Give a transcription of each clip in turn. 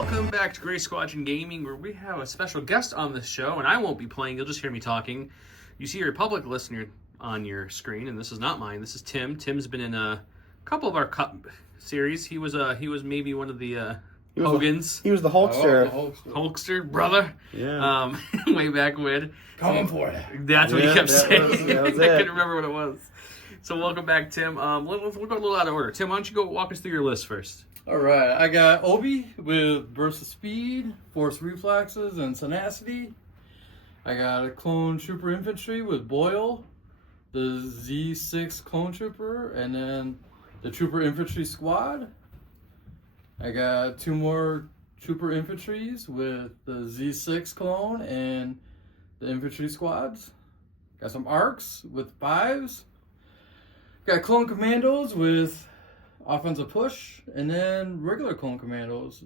Welcome back to Gray Squadron Gaming, where we have a special guest on the show, and I won't be playing. You'll just hear me talking. You see your public listener on your screen, and this is not mine. This is Tim. Tim's been in a couple of our cup series. He was maybe one of the Hogans. He was the Hulkster. Hulkster, brother. Yeah. Way back when. Coming for you. That's what he kept saying. That was I it. couldn't remember what it was. So welcome back, Tim. We'll go a little out of order. Tim, why don't you go walk us through your list first? All right, I got Obi with burst of speed, force reflexes, and tenacity. I got a clone trooper infantry with Boyle, the Z6 clone trooper, and then the trooper infantry squad. I got two more trooper infantries with the Z6 clone and the infantry squads. Got some arcs with fives. Got clone commandos with offensive push, and then regular clone commandos.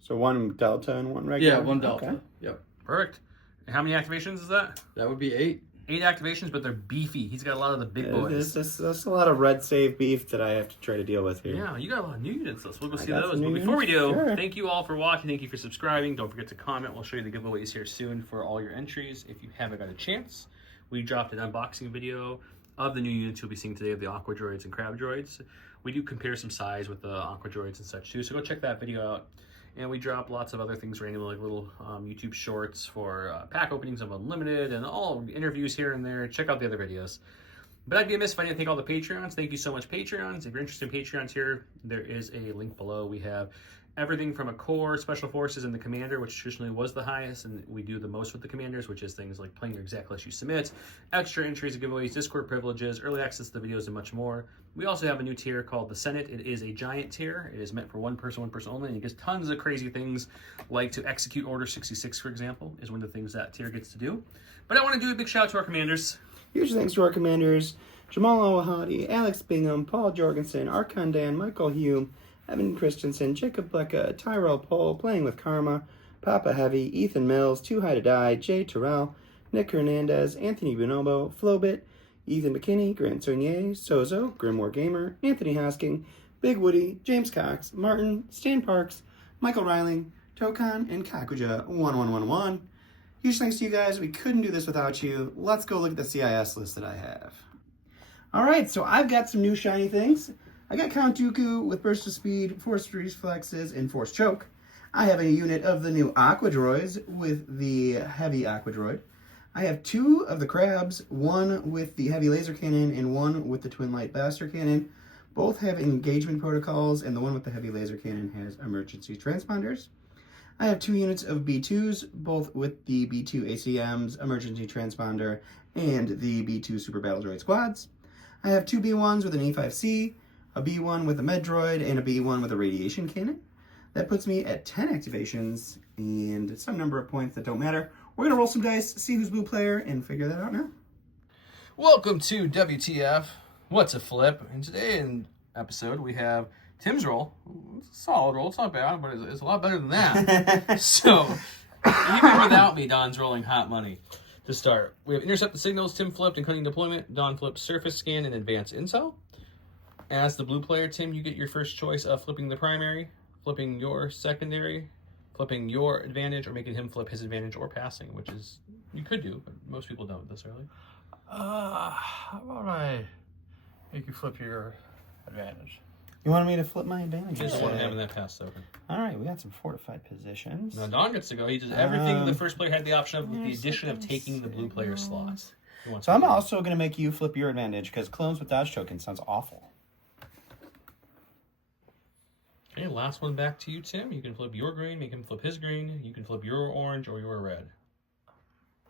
So one Delta and one regular? Yeah, one Delta. Okay. Yep. Perfect. And how many activations is that? That would be 8. 8 activations, but they're beefy. He's got a lot of the big boys. That's a lot of red save beef that I have to try to deal with here. Yeah, you got a lot of new units, so we'll go I see got those. some But new before we do, units, sure. thank you all for watching. Thank you for subscribing. Don't forget to comment. We'll show you the giveaways here soon for all your entries. If you haven't got a chance, we dropped an unboxing video of the new units you'll be seeing today of the Aqua Droids and Crab Droids. We do compare some size with the Aqua Droids and such too, so go check that video out. And we drop lots of other things randomly, like little YouTube shorts for pack openings of Unlimited and all interviews here and there. Check out the other videos. But I'd be amiss if I didn't thank all the Patreons. Thank you so much, Patreons. If you're interested in Patreons here, there is a link below. We have everything from a core, special forces, and the commander, which traditionally was the highest, and we do the most with the commanders, which is things like playing your exact list you submit, extra entries and giveaways, Discord privileges, early access to the videos, and much more. We also have a new tier called the Senate. It is a giant tier. It is meant for one person only, and it gets tons of crazy things, like to execute Order 66, for example, is one of the things that tier gets to do. But I want to do a big shout out to our commanders. Huge thanks to our commanders, Jamal Awahadi, Alex Bingham, Paul Jorgensen, Arkan Dan, Michael Hume, Evan Christensen, Jacob Blecka, Tyrell Pohl, Playing with Karma, Papa Heavy, Ethan Mills, Too High to Die, Jay Terrell, Nick Hernandez, Anthony Bonobo, Flowbit, Ethan McKinney, Grant Saunier, Sozo, Grimoire Gamer, Anthony Hosking, Big Woody, James Cox, Martin, Stan Parks, Michael Riley, Tokan, and Kakuja1111. Huge thanks to you guys. We couldn't do this without you. Let's go look at the CIS list that I have. All right, so I've got some new shiny things. I got Count Dooku with burst of speed, force reflexes, and force choke. I have a unit of the new Aqua Droids with the heavy Aqua Droid. I have 2 of the Crabs, one with the heavy laser cannon and one with the twin light blaster cannon. Both have engagement protocols, and the one with the heavy laser cannon has emergency transponders. I have 2 units of B2s, both with the B2 ACMs, emergency transponder, and the B2 Super Battle Droid squads. I have 2 B1s with an E5C, a B1 with a med droid, and a B1 with a radiation cannon. That puts me at 10 activations and some number of points that don't matter. We're going to roll some dice, see who's blue player, and figure that out now. Welcome to WTF, What's a Flip? And today in episode we have Tim's roll. It's a solid roll, it's not bad, but it's a lot better than that. So, even without me, Don's rolling hot money. To start, we have intercept the signals, Tim flipped, and cunning deployment. Don flipped surface scan and advanced intel. As the blue player, Tim, you get your first choice of flipping the primary, flipping your secondary, flipping your advantage, or making him flip his advantage or passing, which is, you could do, but most people don't this early. How about I make you flip your advantage? You wanted me to flip my advantage? Just want having that pass open. All right, we got some fortified positions. Now Don gets to go. He does everything the first player had the option of, with the addition of taking the blue player slots. So I'm also going to make you flip your advantage, because clones with dodge tokens sounds awful. Okay, last one back to you, Tim. You can flip your green, make him flip his green. You can flip your orange or your red.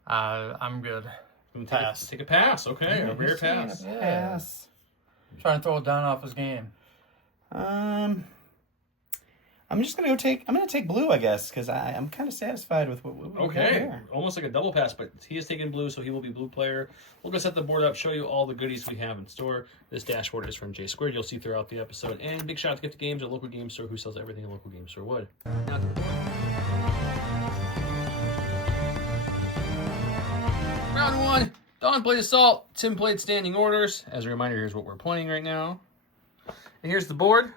I'm good. Pass. Take a pass. Okay, a rare pass. Pass. I'm trying to throw Don off his game. I'm just gonna take blue, I guess, because I'm kind of satisfied with what we got here. Almost like a double pass, but he is taking blue, so he will be blue player. We'll go set the board up, show you all the goodies we have in store. This dashboard is from J Squared. You'll see throughout the episode. And big shout out to Gift Games, a local game store who sells everything a local game store would. Round 1. Don played Assault. Tim played Standing Orders. As a reminder, here's what we're playing right now. And here's the board.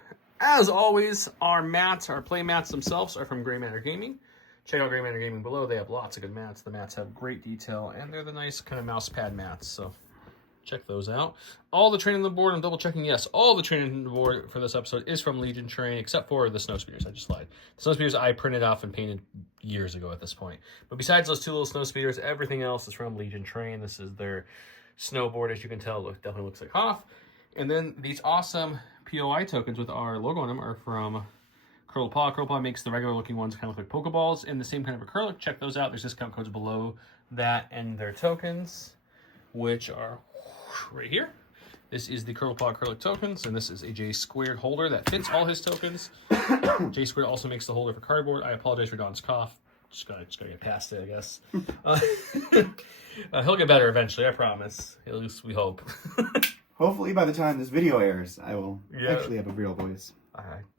As always, our mats, our play mats themselves are from Gray Matter Gaming. Check out Gray Matter Gaming below. They have lots of good mats. The mats have great detail, and they're the nice kind of mouse pad mats, so check those out. All the training on the board, I'm double checking, yes, all the training on the board for this episode is from Legion Train, except for the snow speeders. I just lied. The snow speeders I printed off and painted years ago at this point. But besides those 2 little snow speeders, everything else is from Legion Train. This is their snowboard, as you can tell. It definitely looks like Hoth. And then these awesome POI tokens with our logo on them are from Curled Paw. Curled Paw makes the regular looking ones kind of look like Pokeballs in the same kind of acrylic. Check those out. There's discount codes below that and their tokens, which are right here. This is the Curled Paw acrylic tokens, and this is a J Squared holder that fits all his tokens. J Squared also makes the holder for cardboard. I apologize for Don's cough. Just gotta get past it, I guess. He'll get better eventually, I promise. At least we hope. Hopefully by the time this video airs, I will actually have a real voice.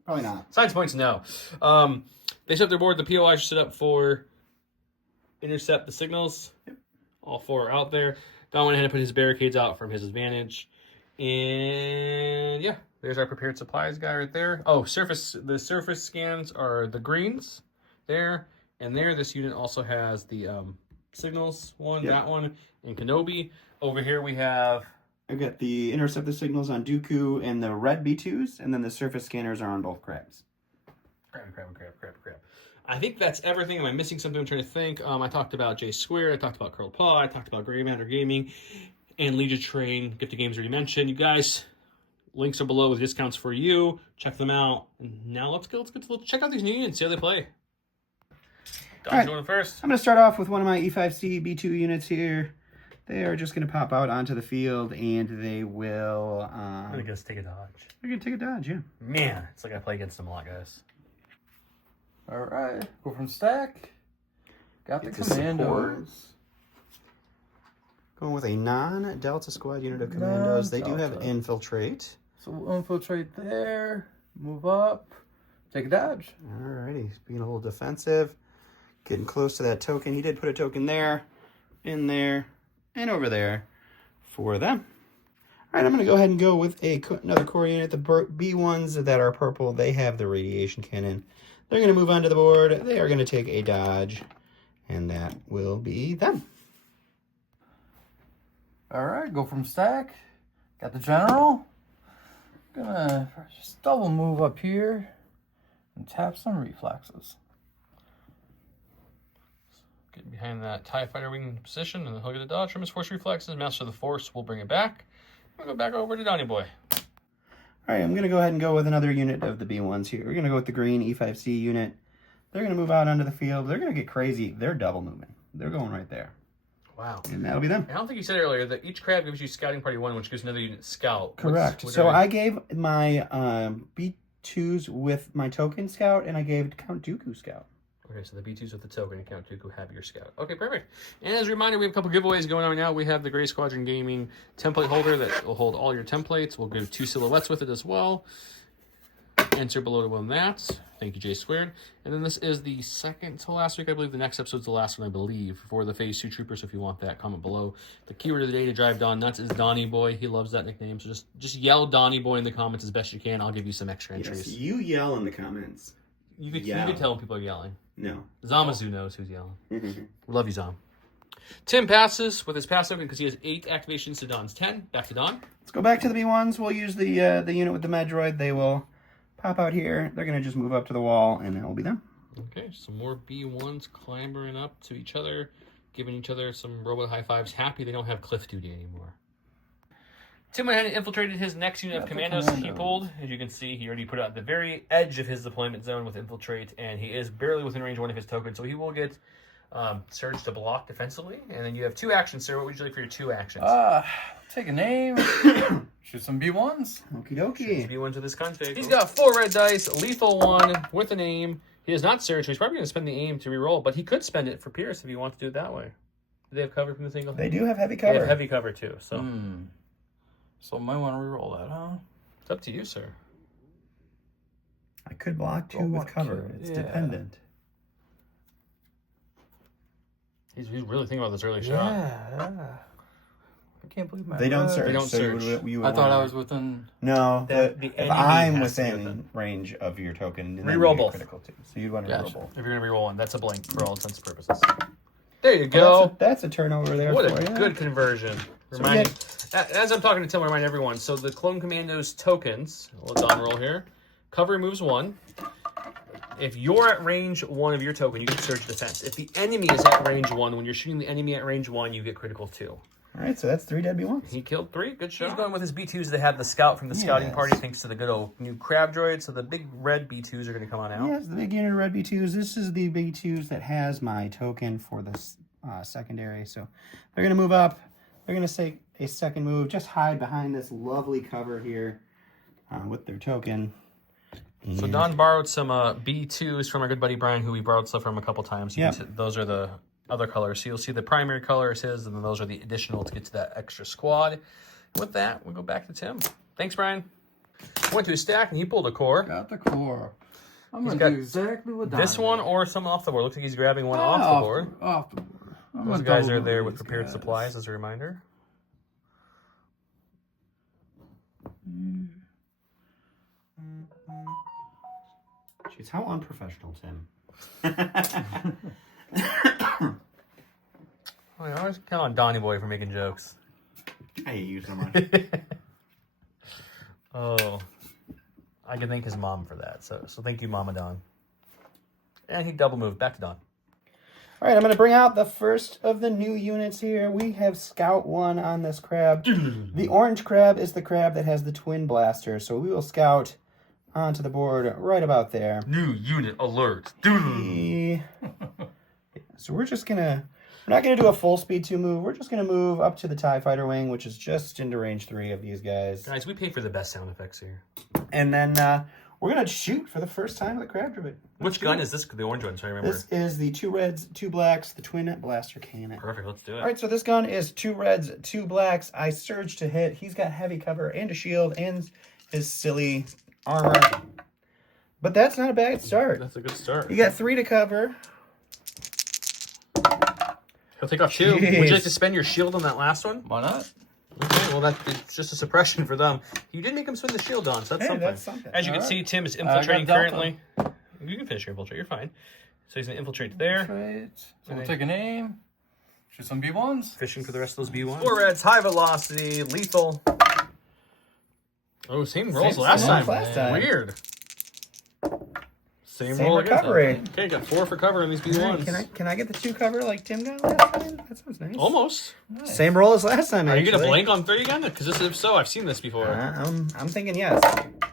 Probably not. Science points no. They set their board. The POIs are set up for intercept the signals. Yep. All 4 are out there. Don went ahead and put his barricades out from his advantage. And yeah, there's our prepared supplies guy right there. Oh, the surface scans are the greens there. And there, this unit also has the signals one, that one, and Kenobi. Over here we have... I've got the intercept the signals on Dooku and the red B2s, and then the surface scanners are on both crabs. Crab. I think that's everything. Am I missing something? I'm trying to think. I talked about J Square. I talked about Curled Paw. I talked about Gray Matter Gaming and Legion Train. Gift of Games already mentioned. You guys, links are below with discounts for you. Check them out. And now let's check out these new units. See how they play. Don's going first. I'm going to start off with one of my E5C B2 units here. They are just going to pop out onto the field, and they will... I'm going to guess take a dodge. They're going to take a dodge, yeah. Man, it's like I play against them a lot, guys. All right, go from stack. Got the Commandos. Going with a non-Delta Squad unit of Commandos. They do have Infiltrate. So we'll infiltrate there, move up, take a dodge. Alrighty, being a little defensive. Getting close to that token. He did put a token there, in there, and over there for them. All right, I'm going to go ahead and go with another core unit. The B1s that are purple, they have the radiation cannon. They're going to move onto the board. They are going to take a dodge, and that will be them. All right, go from stack. Got the general. Gonna just double move up here and tap some reflexes. Get behind that TIE Fighter wing position, and then he'll get a dodge from his force reflexes. Master of the Force will bring it back. We'll go back over to Donnie Boy. All right, I'm going to go ahead and go with another unit of the B1s here. We're going to go with the green E5C unit. They're going to move out onto the field. They're going to get crazy. They're double moving. They're going right there. Wow. And that'll be them. I don't think you said earlier that each crab gives you Scouting Party 1, which gives another unit Scout. Correct. So I gave my B2s with my token Scout, and I gave Count Dooku Scout. Okay, so the B2s with the token and Count Dooku have your Scout. Okay, perfect. And as a reminder, we have a couple giveaways going on right now. We have the Gray Squadron Gaming template holder that will hold all your templates. We'll give 2 silhouettes with it as well. Enter below to win that. Thank you, J Squared. And then this is the second to last week. I believe the next episode's the last one, I believe, for the Phase 2 Troopers. So if you want that, comment below. The keyword of the day to drive Don nuts is Donnie Boy. He loves that nickname. So just yell Donnie Boy in the comments as best you can. I'll give you some extra entries. Yes, you yell in the comments. You could tell when people are yelling. No. Zamazu knows who's yelling. Love you, Zom. Tim passes with his pass token because he has 8 activations to Don's 10. Back to Don. Let's go back to the B1s. We'll use the unit with the Medroid. They will pop out here. They're going to just move up to the wall, and that will be them. Okay, some more B1s clambering up to each other, giving each other some robot high fives. Happy they don't have cliff duty anymore. Tim went ahead and infiltrated his next unit of Commandos. He pulled, as you can see, he already put it at the very edge of his deployment zone with Infiltrate, and he is barely within range of one of his tokens, so he will get Surge to block defensively. And then you have 2 actions, sir. What would you like for your 2 actions? Take a name, shoot some B1s. Okie dokie. B1s with his config. He's got 4 red dice, lethal 1 with a name. He does not Surge, so he's probably going to spend the aim to reroll, but he could spend it for Pierce if he wants to do it that way. Do they have cover from the single? They do have heavy cover. They have heavy cover, too, so... So might want to reroll that, huh? It's up to you, sir. I could block 2 with cover. It's dependent. He's really thinking about this early shot. Yeah. I can't believe my They don't red. search. They don't so search. you would I thought I wanna- was within. No, The if enemy I'm has to be within within. range of your token, then Reroll you get both. critical too. So you'd want to Gotcha. reroll both. If you're gonna reroll one, that's a blank for all intents and purposes. There you Well, go. that's a turnover there. What for a you. good conversion. So Remind as I'm talking to Tim, I remind everyone. So the Clone Commandos tokens. Let's on roll here. Cover removes 1. If you're at range 1 of your token, you get surge defense. If the enemy is at range 1, when you're shooting the enemy at range 1, you get critical 2. All right, so that's 3 dead B1s. He killed 3. Good shot. He's going with his B2s that have the scout from the scouting Yes. party, thanks to the good old new crab droid. So the big red B2s are going to come on out. Yes, the big unit of red B2s. This is the B2s that has my token for this secondary. So they're going to move up. They're going to take a second move. Just hide behind this lovely cover here with their token. So Don borrowed some B2s from our good buddy Brian, who we borrowed stuff from a couple times. Yeah. Those are the other colors. So you'll see the primary color is his, and then those are the additional to get to that extra squad. With that, we'll go back to Tim. Thanks, Brian. Went to his stack, and he pulled a core. Got the core. I'm going to got do exactly what This Don one did. or some off the board. Looks like he's grabbing one off the board. Off the board. I'm Those gonna guys double are there move with these prepared guys. supplies as a reminder. Jeez, how unprofessional, Tim. I always count on Donnie Boy for making jokes. I hate you so much. Oh, I can thank his mom for that. So thank you, Mama Don. And he double moved back to Don. All right, I'm going to bring out the first of the new units here. We have Scout 1 on this crab. The orange crab is the crab that has the twin blaster, so we will scout onto the board right about there. New unit alert. So we're not going to do a full speed 2 move. We're just going to move up to the TIE Fighter wing, which is just into range 3 of these guys. Guys, we pay for the best sound effects here. And then we're going to shoot for the first time with the crab droid. Which gun is this? The orange one, so I remember. This is the 2 reds, 2 blacks, the twin blaster cannon. Perfect, let's do it. All right, so this gun is 2 reds, 2 blacks. I surge to hit. He's got heavy cover and a shield and his silly armor. But that's not a bad start. That's a good start. You got 3 to cover. He'll take off 2. Would Jeez. you like to spend your shield on that last one? Why not? Okay, well, it's just a suppression for them. You did make him spend the shield on, so that's Hey, something. that's something. As you All can right. see, Tim is got infiltrating Delta. currently. You can finish your infiltrate, you're fine. So he's going to infiltrate there. Right. So And we'll then- take an aim. Shoot some B1s. Fishing for the rest of those B1s. 4 reds, high velocity, lethal. Oh, same rolls last same time. rolls last time. Weird. Same Same roll again. recovery. Okay, got 4 for cover in these B1s. Can I get the 2 cover like Tim got last time? That sounds nice. Almost. Nice. Same roll as last time, Are you going to actually. blank on 3 again? Because if so, I've seen this before. I'm thinking yes.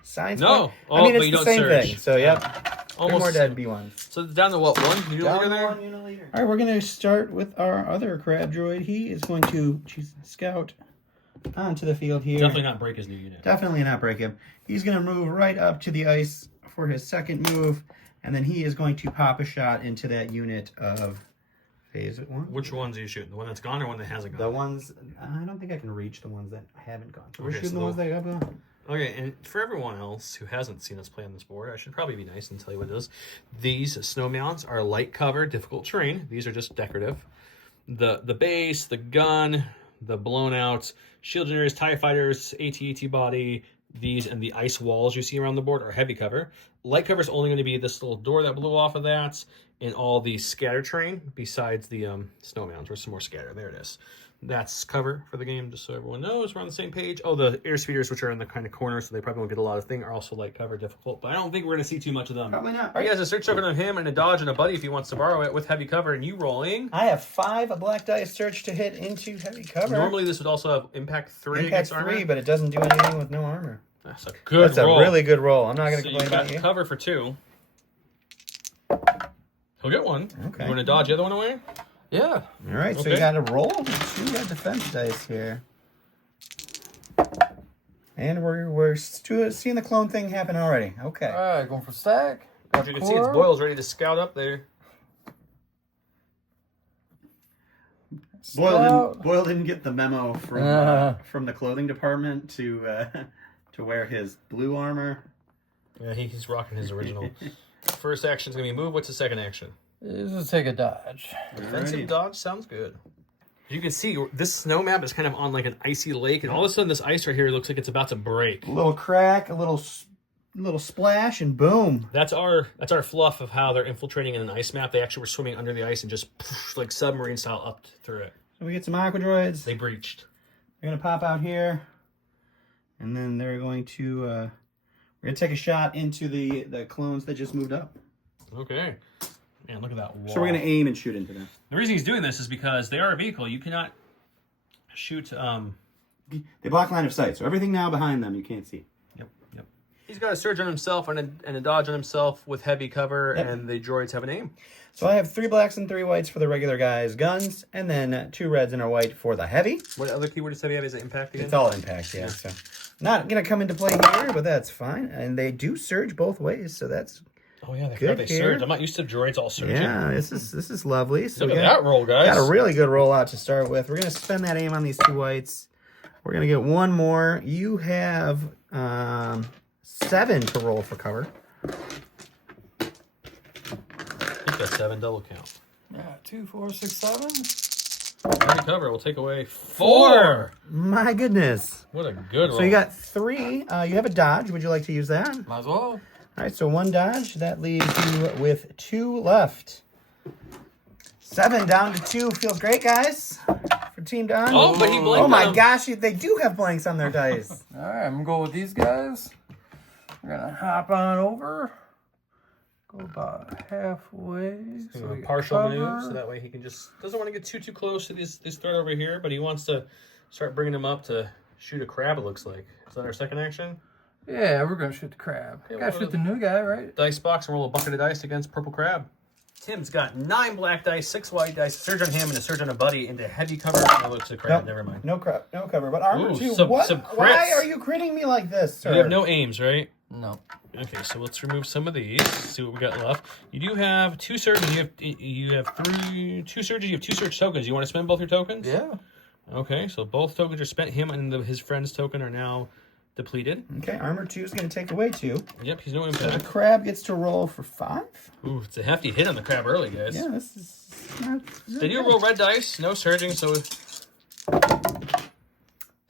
Science. No. point. I mean, Oh, but it's you the don't same surge. thing. So, yep. Almost. More dead B1s. So down to what, 1? You do Down there? 1 unit leader. All right, we're going to start with our other crab droid. He is going to scout onto the field here. Definitely not break his new unit. Definitely not break him. He's going to move right up to the ice for his second move, and then he is going to pop a shot into that unit of phase 1. Which ones are you shooting? The one that's gone or one that hasn't The gone? ones, I don't think I can reach the ones that haven't gone. So we're Okay, shooting so the ones that have gone. Okay, and for everyone else who hasn't seen us play on this board, I should probably be nice and tell you what it is. These snow mounts are light cover, difficult terrain. These are just decorative. The base, the gun, the blown out shield generators, TIE fighters, AT-AT body, these and the ice walls you see around the board are heavy cover. Light cover is only going to be this little door that blew off of that and all the scatter terrain besides the snow mounds. There's some more scatter. There it is. That's cover for the game, just so everyone knows we're on the same page. Oh, the air speeders, which are in the kind of corner, so they probably won't get a lot of thing, are also light cover, difficult. But I don't think we're going to see too much of them. Probably not. All right, guys, a search token on him and a dodge and a buddy if he wants to borrow it with heavy cover, and you rolling. I have 5 black dice search to hit into heavy cover. Normally, this would also have impact 3 Impact against 3, armor. but it doesn't do anything with no armor. That's a good That's roll. a really good roll. I'm not going to So complain you've got about you. cover for 2. He'll get 1. Okay. You want to dodge the other one away? Yeah. All right, so Okay. you got to roll 2 defense dice here. And we're seeing the clone thing happen already. Okay. All right, going for stack. As you can see, it's Boyle's ready to scout up there. Boyle didn't get the memo from the clothing department to wear his blue armor. Yeah, he's rocking his original. First action's going to be move. What's the second action? This is take a dodge. Defensive dodge sounds good. You can see this snow map is kind of on like an icy lake, and all of a sudden this ice right here looks like it's about to break. A little crack, a little splash, and boom. That's our fluff of how they're infiltrating in an ice map. They actually were swimming under the ice and just poof, like submarine style up through it. So we get some Aqua Droids. They breached. They're gonna pop out here, and then they're going to we're gonna take a shot into the clones that just moved up. Okay. Man, look at that wall. So we're gonna aim and shoot into them. The reason he's doing this is because they are a vehicle. You cannot shoot. They block line of sight, so everything now behind them you can't see. Yep. He's got a surge on himself and a dodge on himself with heavy cover, and the droids have an aim. So I have 3 blacks and 3 whites for the regular guys' guns, and then 2 reds and a white for the heavy. What other keyword does heavy have? Is it impact again? It's all impact, yeah. So not gonna come into play here, but that's fine. And they do surge both ways, so that's Oh yeah, they good surge. I'm not used to droids all surging. yeah. This is lovely. So Look at that roll, guys. Got a really good rollout to start with. We're gonna spend that aim on these 2 whites. We're gonna get 1 more. You have 7 to roll for cover. I think that's 7 double count. Yeah, 2, 4, 6, 7. Heavy cover will take away 4. My goodness. What a good roll. So you got 3. You have a dodge. Would you like to use that? Might as well. All right, so 1 dodge. That leaves you with 2 left. 7 down to 2. Feels great, guys. For Team Don. Oh, but he blinked Oh my them. gosh, they do have blanks on their dice. All right, I'm gonna go with these guys. We're gonna hop on over. Go about halfway. So we get Partial cover. maneuver, so that way he can just doesn't want to get too close to this threat over here, but he wants to start bringing him up to shoot a crab. It looks like. Is that our second action? Yeah, we're gonna shoot the crab. Yeah, Gotta shoot the new guy, right? Dice box and roll a bucket of dice against purple crab. Tim's got 9 black dice, 6 white dice, surge on him, and a surge on a buddy into heavy cover. Oh, looks a crab. Nope. Never mind. No crap, no cover, but armor Ooh, 2. some What? crits. Why are you critting me like this, sir? You have no aims, right? No. Okay, so let's remove some of these. See what we got left. You do have 2 surges. You have 2 surges. You have 2 surge tokens. You want to spend both your tokens? Yeah. Okay, so both tokens are spent. Him and his friend's token are now depleted. Okay, armor 2 is going to take away 2. Yep, he's no The impact. crab gets to roll for 5. Ooh, it's a hefty hit on the crab early, guys. Yeah, this is not They do roll red dice, no surging, so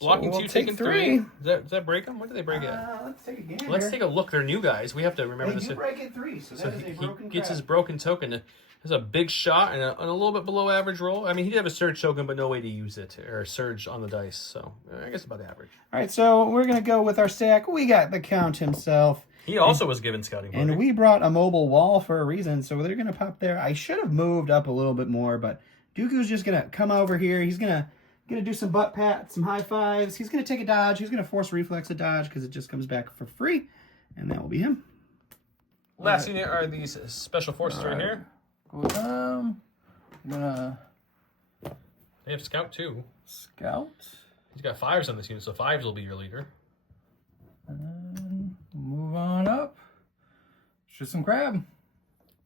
blocking we'll 2, take taking 3. 3. Does that break them? What do they break at? Let's take a gander. Let's take a look. They're new guys. We have to remember They this. do break at 3, so So that is a he broken gets crab. his broken token. There's a big shot and a little bit below average roll. I mean, he did have a surge token, but no way to use it or surge on the dice. So I guess about average. All right, so we're going to go with our stack. We got the Count himself. He also was given scouting. And party. we brought a mobile wall for a reason, so they're going to pop there. I should have moved up a little bit more, but Dooku's just going to come over here. He's going to do some butt pats, some high fives. He's going to take a dodge. He's going to force reflex a dodge because it just comes back for free, and that will be him. Last unit are these special forces right here. Go with them. I'm gonna They have scout too. scout. He's got 5s on this unit, so 5s will be your leader. And then move on up. Shoot some crab.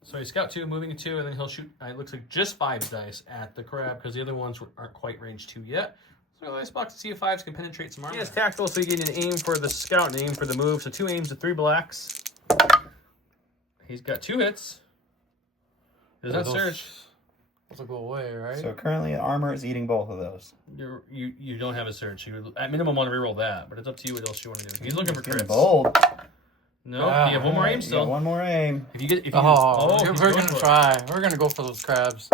So he's scout 2, moving a 2, and then he'll shoot. It looks like just 5 dice at the crab because the other ones aren't quite range 2 yet. So a nice box to see if 5s can penetrate some armor. He has tactical, so you get an aim for the scout and aim for the move. So 2 aims to 3 blacks. He's got 2 hits. Does that surge? Those will go away, right? So currently armor is eating both of those. You don't have a surge. You at minimum want to reroll that, but it's up to you what else you want to do. He's looking for Getting crits. bold. No, you have one more aim You still. got one more aim. If you get, we're he's gonna going for it. try. We're gonna go for those crabs.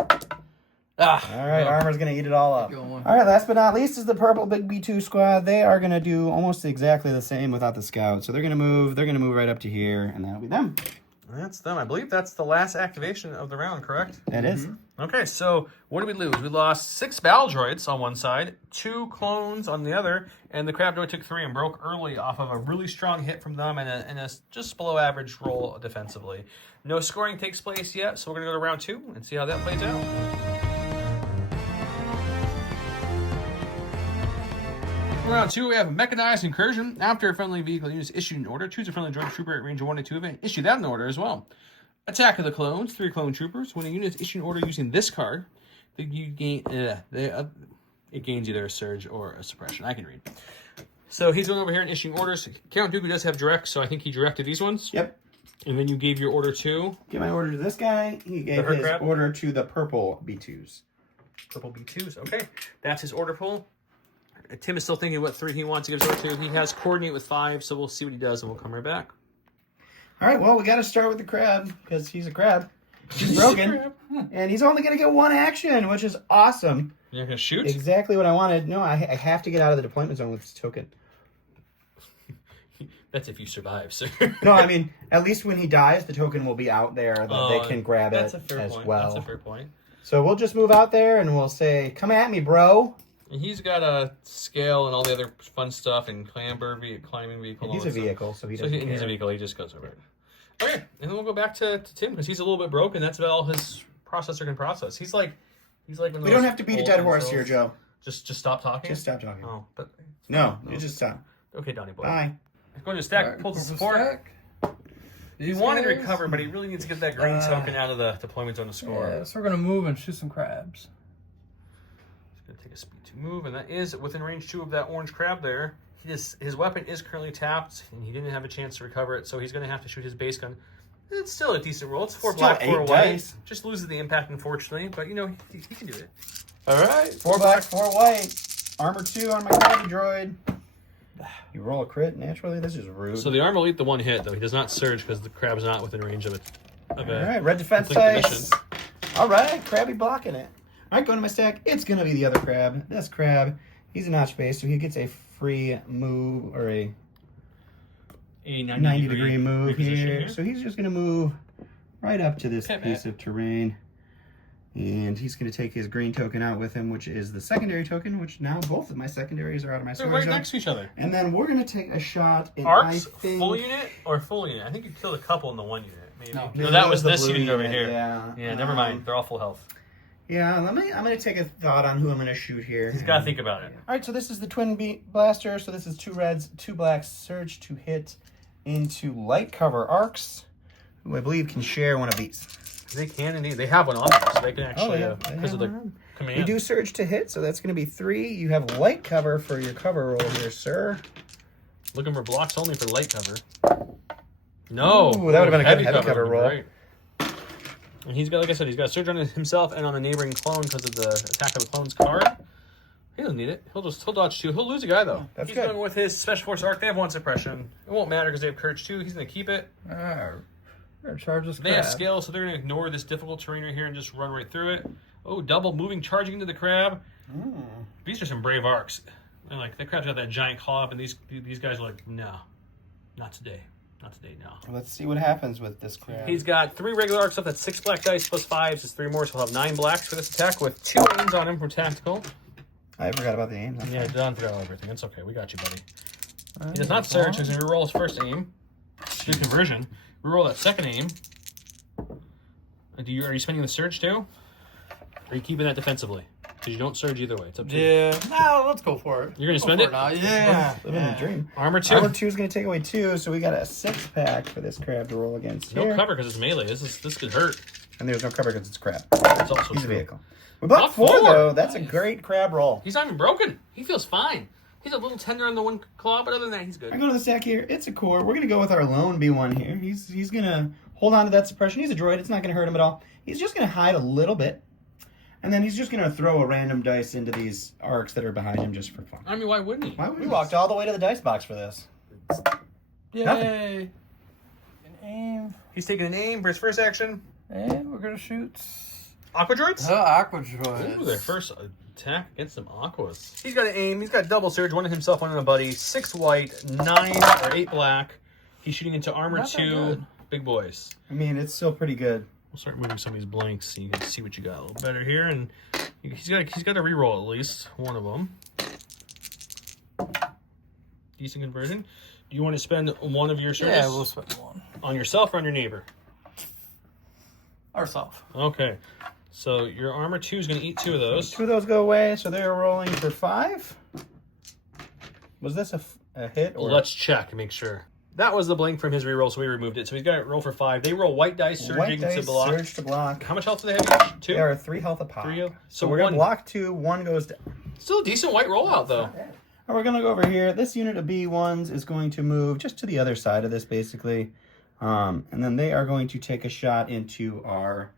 Ah. All right, armor's going to eat it all up. Going. All right, last but not least is the purple Big B2 squad. They are going to do almost exactly the same without the scout. So they're going to move. They're going to move right up to here, and that'll be them. That's them. I believe that's the last activation of the round, correct? That is. Okay, so what did we lose? We lost 6 battle droids on one side, 2 clones on the other, and the crab droid took 3 and broke early off of a really strong hit from them and a just below average roll defensively. No scoring takes place yet, so we're going to go to round 2 and see how that plays out. Round 2, we have a mechanized incursion. After a friendly vehicle unit is issued an order, choose a friendly droid trooper at range of 1 to 2 of it, and issue that in order as well. Attack of the clones, 3 clone troopers. When a unit is issued an order using this card, you gain it gains either a surge or a suppression. I can read. So he's going over here and issuing orders. Count Dooku does have direct, so I think he directed these ones. Yep. And then you gave your order to... Give my order to this guy. He gave herd his crab? order to the purple B2s. Purple B2s. Okay, that's his order pull. Tim is still thinking what 3 he wants to give his order to. He has coordinate with 5, so we'll see what he does, and we'll come right back. All right, well, we got to start with the crab because he's a crab. He's broken, and he's only going to get 1 action, which is awesome. You're going to shoot? Exactly what I wanted. No, I have to get out of the deployment zone with this token. That's if you survive, sir. No, I mean, at least when he dies, the token will be out there that they can grab it as well. That's a fair point. So we'll just move out there, and we'll say, come at me, bro. And he's got a scale and all the other fun stuff and climbing vehicle. And he's a vehicle, so he doesn't care. He's a vehicle. He just goes over it. Okay, and then we'll go back to Tim because he's a little bit broken. That's about all his processor can process. He's like. We don't have to beat a dead horse here, Joe. Just stop talking. Just stop talking. Oh, but no, you just stop. Okay, Donnie boy. Bye. Going to stack. Pulls the support. He wanted to recover, but he really needs to get that green token out of the deployment zone to score. Yeah, so we're gonna move and shoot some crabs. He's gonna take a speed 2 move, and that is within range 2 of that orange crab there. His weapon is currently tapped, and he didn't have a chance to recover it, so he's gonna have to shoot his base gun. It's still a decent roll. It's 4 black, 4 white. Dice. Just loses the impact, unfortunately, but you know he can do it. All right, 4 black, 4 white. Armor 2 on my crabby droid. You roll a crit naturally. This is rude. So the armor will eat the 1 hit, though. He does not surge because the crab's not within range of it. All right, red defense dice. All right, crabby blocking it. All right, going to my stack. It's going to be the other crab. This crab, he's a notch base, so he gets a free move or a 90-degree move here. So he's just going to move right up to this piece of terrain. And he's going to take his green token out with him, which is the secondary token, which now both of my secondaries are out of my storage They're right zone. next to each other. And then we're going to take a shot in Arcs, full unit or full unit? I think you killed a couple in the 1 unit. Maybe. No, that was this unit over here. Yeah, never mind. They're all full health. Yeah, I'm going to take a thought on who I'm going to shoot here. He's got to think about it. All right, so this is the twin blaster. So this is 2 reds, 2 blacks, surge to hit into light cover arcs, who I believe can share one of these. They can indeed. They have one on them, so they can actually, because of the command. We do surge to hit, so that's going to be 3. You have light cover for your cover roll here, sir. Looking for blocks only for light cover. No. Ooh, that would have been a good heavy cover roll. Great. And he's got, like I said, he's got surge on himself and on the neighboring clone because of the attack of the clone's card. He doesn't need it. He'll dodge 2. He'll lose a guy, though. That's he's good. going with his Special Force Arc. They have 1 suppression. It won't matter because they have Courage 2. He's going to keep it. We're gonna charge this crab. They have scale, so they're going to ignore this difficult terrain right here and just run right through it. Oh, double moving, charging into the crab. These are some brave arcs. And like that crab's got that giant claw up, and these guys are like, no, not today, not today, no. Let's see what happens with this crab. He's got 3 regular arcs up. That's 6 black dice plus 5s is 3 more, so he'll have 9 blacks for this attack with 2 aims on him for tactical. I forgot about the aim. Yeah, Don forgot about everything. It's okay. We got you, buddy. He does not surge. He's going to reroll his first aim. Good conversion. Reroll that second aim. Are you spending the surge too? Or are you keeping that defensively? Because you don't surge either way. It's up to you. Yeah. No, let's go for it. You're going to spend it? Yeah. Living the dream. Armor 2. Armor 2 is going to take away 2, so we got a 6-pack for this crab to roll against No here. cover because it's melee. This could hurt. And there's no cover because it's crab. It's also He's a true. vehicle. We bought 4, though. That's a great crab roll. He's not even broken. He feels fine. He's a little tender on the 1 claw, but other than that, he's good. I go to the stack here. It's a core. We're going to go with our lone B1 here. He's going to hold on to that suppression. He's a droid. It's not going to hurt him at all. He's just going to hide a little bit. And then he's just going to throw a random dice into these arcs that are behind him just for fun. I mean, why wouldn't he? Why would We walked all the way to the dice box for this. Yay. Nothing. An aim. He's taking an aim for his first action. And we're going to shoot. Aqua droids? Aqua droids. Ooh, their first attack against some aquas. He's got an aim. He's got double surge. 1 on himself, 1 on a buddy. 6 white, 9 or 8 black. He's shooting into armor Not that 2. good. Big boys. I mean, it's still pretty good. We'll start moving some of these blanks so you can see what you got a little better here. And he's got to reroll at least one of them. Decent conversion. Do you want to spend one of your service? Yeah, we'll spend 1. On yourself or on your neighbor? Ourself. Okay. So your armor 2 is going to eat 2 of those. 2 of those go away, so they're rolling for 5. Was this a hit? Or Let's check and make sure. That was the blank from his reroll, so we removed it. So he's got to roll for 5. They roll white dice, surging white dice, to block. surge to block. How much health do they have each? 2? They are 3 health a pop. 3 health. So we're going one. to block 2, 1 goes down. Still a decent white rollout, though. And we're going to go over here. This unit of B1s is going to move just to the other side of this, basically. And then they are going to take a shot into our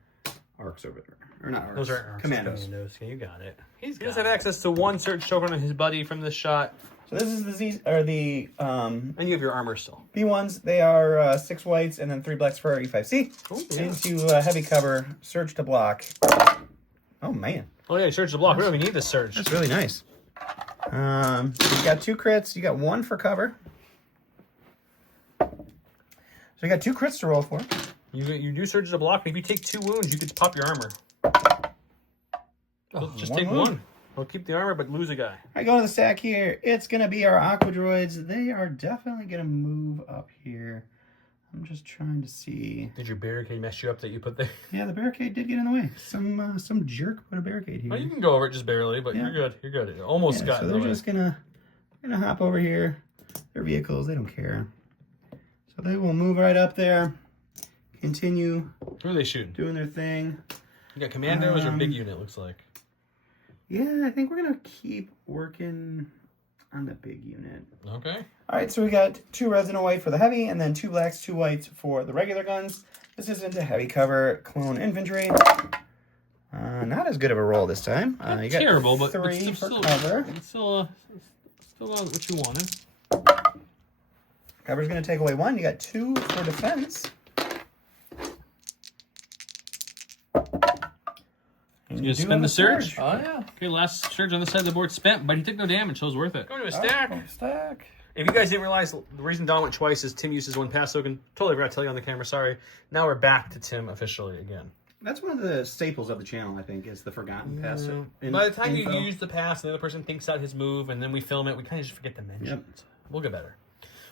arcs over there. Or not ours. Those are our Commandos. Yeah, you got it. He does have access to one surge token on his buddy from this shot. So this is the Z or the And you have your armor still. B1s. They are 6 whites and then 3 blacks for our E5C. Ooh, yeah. Into heavy cover, surge to block. Oh man. Oh yeah, surge the block. We don't even need this surge. That's really nice. You got 2 crits. You got 1 for cover. So you got 2 crits to roll for. You do surge the block, and if you take 2 wounds, you could pop your armor. Oh, just one take wound. 1. We'll keep the armor, but lose a guy. All right, go to the stack here. It's going to be our Aqua Droids. They are definitely going to move up here. I'm just trying to see. Did your barricade mess you up that you put there? Yeah, the barricade did get in the way. Some jerk put a barricade here. Well, you can go over it just barely, but Yeah. you're good. You're good. It almost got so in they're the way. just gonna hop over here. Their vehicles, they don't care. So they will move right up there. Continue Who are they shooting? doing their thing. You got Commandos or big unit, looks like. Yeah, I think we're gonna keep working on the big unit. Okay. All right, so we got 2 reds and a white for the heavy, and then 2 blacks, 2 whites for the regular guns. This is into heavy cover clone infantry. Not as good of a roll this time. Not You got terrible, but 3 it's for still, cover. It's still what you wanted. Cover's gonna take away 1. You got 2 for defense. And You do spend have the a surge? Oh, yeah. Okay, last surge on this side of the board spent, but he took no damage, so it was worth it. Going to a stack. Oh, stack. If you guys didn't realize, the reason Don went twice is Tim uses 1 pass token. Totally forgot to tell you on the camera, sorry. Now we're back to Tim officially again. That's one of the staples of the channel, I think, is the forgotten pass. By the time you use the pass, the other person thinks out his move, and then we film it, we kind of just forget to mention Yep. it. We'll get better.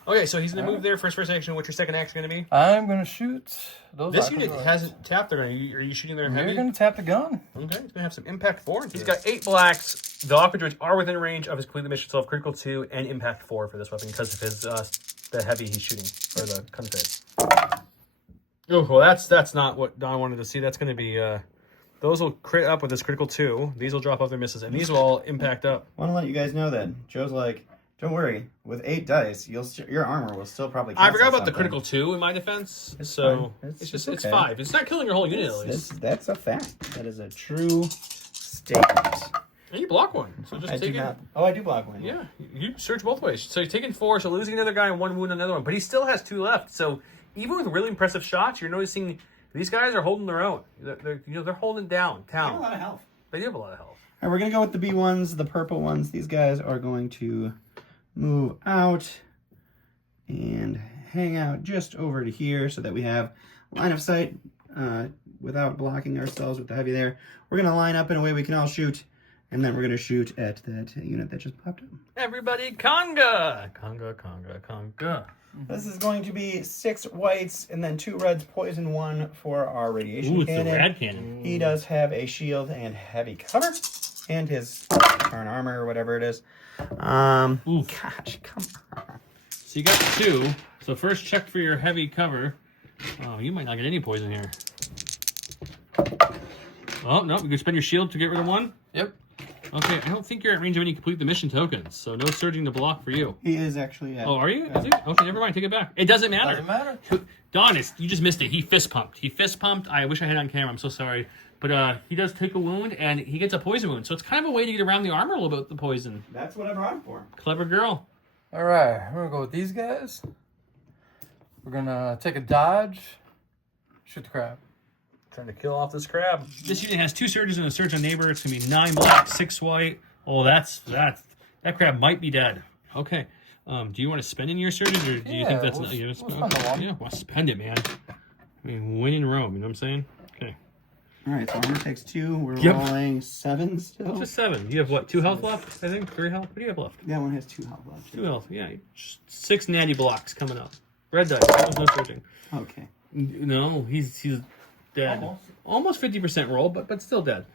Okay, so he's going to move there. First action. What's your second action going to be? I'm going to shoot those. This Aqua unit Droids. hasn't tapped their gun. Are you shooting their heavy? You're going to tap the gun. Okay, he's going to have some impact 4. He's got 8 blacks. The Aqua Droids are within range of his complete mission, so have critical 2 and impact 4 for this weapon because of his the heavy he's shooting, or the config. Oh, well, that's not what Don wanted to see. That's going to be... those will crit up with this critical 2. These will drop off their misses, and these will all impact up. I want to let you guys know that Joe's like, don't worry, with 8 dice, your armor will still probably I cancel forgot about the something. critical 2 in my defense, It's so fine. it's okay. 5. It's not killing your whole unit, at least. That's a fact. That is a true statement. And you block 1, so just I take do it. not. Oh, I do block 1. Yeah, you search both ways. So you're taking 4, so losing another guy and 1 wound on another one. But he still has 2 left. So even with really impressive shots, you're noticing these guys are holding their own. They're holding down They have a town. lot of health. They do have a lot of health. All right, we're going to go with the B1s, the purple ones. These guys are going to move out and hang out just over to here so that we have line of sight without blocking ourselves with the heavy there. We're going to line up in a way we can all shoot, and then we're going to shoot at that unit that just popped up. Everybody, conga! Conga, conga, conga. This is going to be 6 whites and then 2 reds, poison 1 for our radiation Ooh, it's cannon. the rad cannon. He does have a shield and heavy cover, and his current armor or whatever it is. Oof. Gosh, come on. So you got 2. So first check for your heavy cover. Oh, you might not get any poison here. Oh, no, you can spend your shield to get rid of 1. Yep. Okay, I don't think you're at range of any complete the mission tokens, so no surging to block for you. He is actually at... Oh, are you? Is it? Okay, never mind. Take it back. It doesn't matter. Doesn't matter. Don, you just missed it. He fist pumped. I wish I had it on camera. I'm so sorry. But he does take a wound, and he gets a poison wound. So it's kind of a way to get around the armor a little bit with the poison. That's what I brought him for. Clever girl. All right, we're going to go with these guys. We're going to take a dodge, shoot the crab. Trying to kill off this crab. This unit has 2 surges and a surge on neighbor. It's going to be 9 black, 6 white. Oh, that crab might be dead. Okay. Do you want to spend any of your surges, or do you think that's not... We'll spend the one. Yeah, well, spend it, man. I mean, win in Rome, you know what I'm saying? Okay. All right, so armor takes 2. We're Yep. rolling 7 still. Just 7. You have what, 2 health left? I think 3 health. What do you have left? That one has 2 health left. 2 health. Yeah, 6 natty blocks coming up. Red dice. That was no surging. Okay. No, he's dead. Almost 50% roll, but still dead.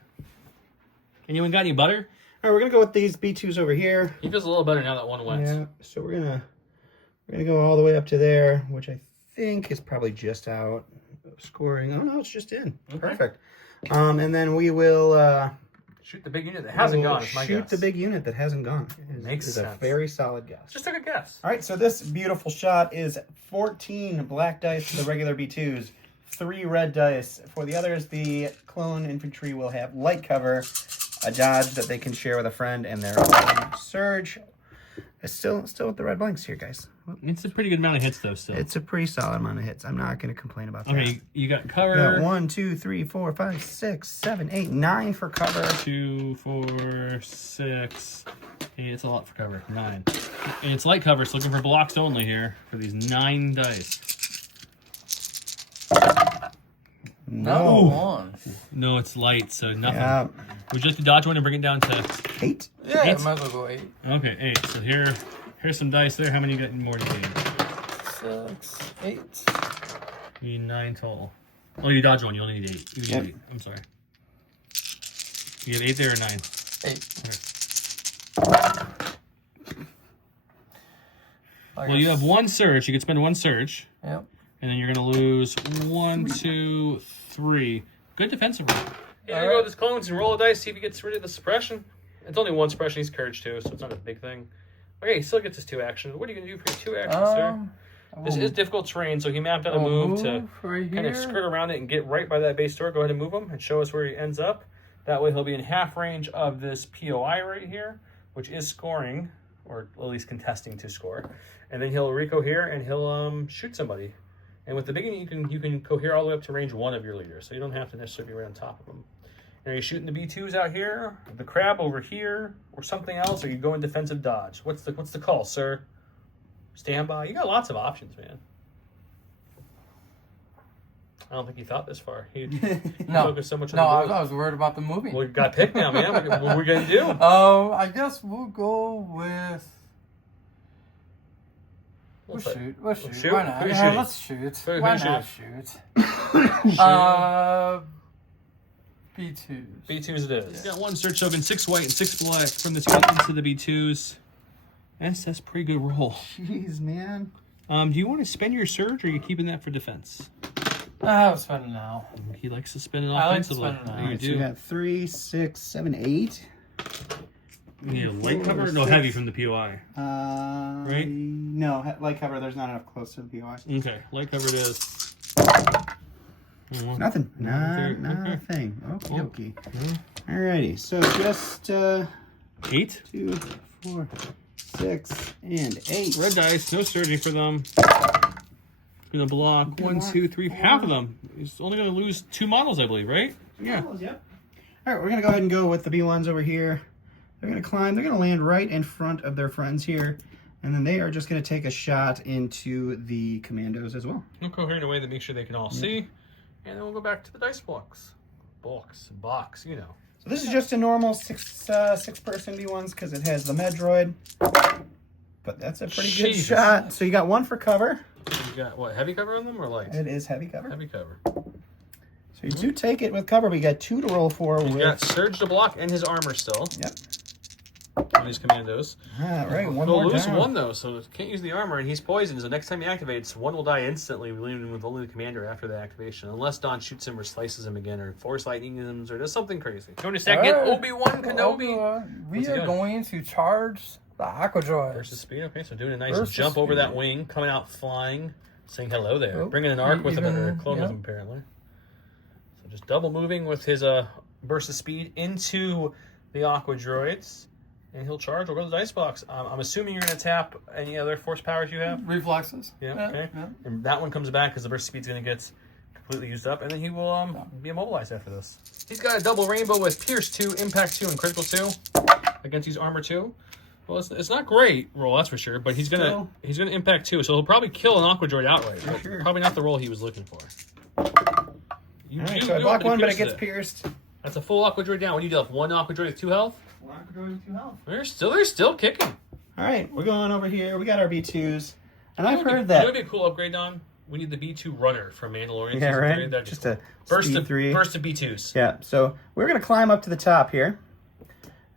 Anyone got any butter? All right, we're gonna go with these B2s over here. He feels a little better now that 1 went. Yeah. So we're gonna go all the way up to there, which I think is probably just out of scoring. Oh no, it's just in. Okay. Perfect. And then we will Shoot the big unit that hasn't gone. Is my shoot guess. the big unit that hasn't gone. Makes is sense. a very solid guess. Just took a guess. All right, so this beautiful shot is 14 black dice for the regular B2s, 3 red dice. For the others, the clone infantry will have light cover, a dodge that they can share with a friend, and their own surge. It's still with the red blanks here, guys. It's a pretty good amount of hits, though, still. It's a pretty solid amount of hits. I'm not going to complain about that. Okay, you got cover. You got 1, 2, 3, 4, 5, 6, 7, 8, 9 for cover. 2, 4, 6. Hey, it's a lot for cover. 9. And it's light cover, so looking for blocks only here for these 9 dice. No. One. No, it's light, so nothing. Yeah. We just dodge one and bring it down to 8. Yeah, 8? might as well go 8. Okay, 8. So here's some dice there. How many you got more to gain? 6, 8. You need 9 total. Oh, you dodge one. You only need 8. You need Yep. 8. I'm sorry. You get 8 there or 9? 8. Okay. I Well, you guess- have 1 surge. You can spend 1 surge. Yep. And then you're going to lose 1, 2, 3. Good defensive roll. Yeah, All you go right. with his clones and roll a dice, see if he gets rid of the suppression. It's only 1 suppression. He's courage too, so it's not a big thing. Okay, he still gets his 2 actions. What are you going to do for your 2 actions, sir? This is difficult terrain, so he mapped out a move to right kind of here. skirt around it and get right by that base door. Go ahead and move him and show us where he ends up. That way he'll be in half range of this POI right here, which is scoring, or at least contesting to score. And then he'll Rico here and he'll shoot somebody. And with the beginning, you can cohere all the way up to range 1 of your leader, so you don't have to necessarily be right on top of them. And are you shooting the B2s out here, the crab over here, or something else? Or are you going defensive dodge? What's the call, sir? Stand by. You got lots of options, man. I don't think he thought this far. He No, focused so much on no, the I move. was worried about the movie. Well, you got picked now, man. What are we gonna do? I guess we'll go with. We'll shoot. We'll shoot. shoot? Why Who not? you Yeah, shooting? let's shoot. Who Why you not shoot? B2s. B2s it is. You got 1 search token, 6 white and 6 black from the team into the B2s. That's a pretty good roll. Jeez, man. Do you want to spend your surge, or are you keeping that for defense? I'll spend it now. He likes to spend it I like to offensively. spend it now. You So we do. got 3, 6, 7, 8. Yeah, light cover? 4, No, 6. heavy from the POI. Right? No, light cover. There's not enough close to the POI. Okay, light cover it is. Nothing. Okay. Nothing. Okie Cool. dokie. Alrighty. So just 8. 2, 4, 6, and 8. Red dice, no surgery for them. Gonna block 1, 2, 3, half of them. He's only gonna lose 2 models, I believe, right? Yeah. Yep. All right, we're gonna go ahead and go with the B1s over here. They're gonna climb. They're gonna land right in front of their friends here, and then they are just gonna take a shot into the commandos as well. We'll cohere in a way that makes sure they can all see, and then we'll go back to the dice box, you know. So this is just a normal six-person B1s because it has the med droid. But that's a pretty good Jesus. shot. So you got 1 for cover. You got what, heavy cover on them or light? It is heavy cover. Heavy cover. So you do take it with cover, but you got 2 to roll for. He's with... got surge to block and his armor still. Yep. On these commandos. All right, 1 He'll more lose down. 1 though, so can't use the armor, and he's poisoned. So next time he activates, 1 will die instantly, leaving him with only the commander after the activation, unless Don shoots him or slices him again, or force lightning him, or does something crazy. Going to second, Alright. Obi-Wan Kenobi We What's he are got? going to charge the Aqua Droids. versus speed. Okay, so doing a nice Versus jump over speed. that wing, coming out flying, saying hello there, Oh, bringing an arc with him, or a even- clone yeah. with him apparently. So just double moving with his burst of speed into the Aqua Droids. And he'll charge. We'll go to the dice box. I'm assuming you're going to tap any other force powers you have. Reflexes. Yeah, okay. And that one comes back because the burst speed's going to get completely used up. And then he will be immobilized after this. He's got a double rainbow with Pierce 2, Impact 2, and Critical 2 against these Armor 2. Well, it's not great roll, that's for sure, but he's gonna Impact 2, so he'll probably kill an Aqua Droid outright. But sure. Probably not the roll he was looking for. You All right, do so I do block it, 1, but it pierces gets pierced. That's a full Aqua Droid down. What do you do? Have 1 Aqua Droid with 2 health? 1 Aqua Droid with 2 health. They're still kicking. All right, we're going over here. We got our B2s. And I've You know heard what that. would be a cool upgrade, Don? We need the B2 runner from Mandalorian. Yeah, Season right? 3. That'd be Just cool. a burst speed of 3. Burst of B2s. Yeah, so we're going to climb up to the top here.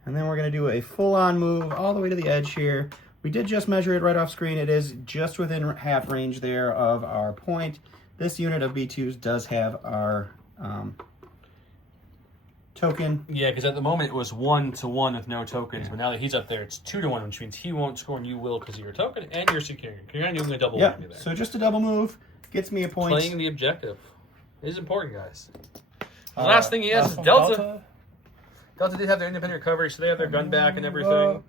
And then we're going to do a full-on move all the way to the edge here. We did just measure it right off screen. It is just within half range there of our point. This unit of B2s does have our token. Yeah, because at the moment it was 1-to-1 with no tokens, but now that he's up there, it's 2-to-1, which means he won't score and you will because of your token and you're securing. You're not doing a double Yep, whammy there. so just a double move gets me a point. Playing the objective. It is important, guys. The last thing he has is Delta. Delta did have their independent recovery, so they have their gun back and everything.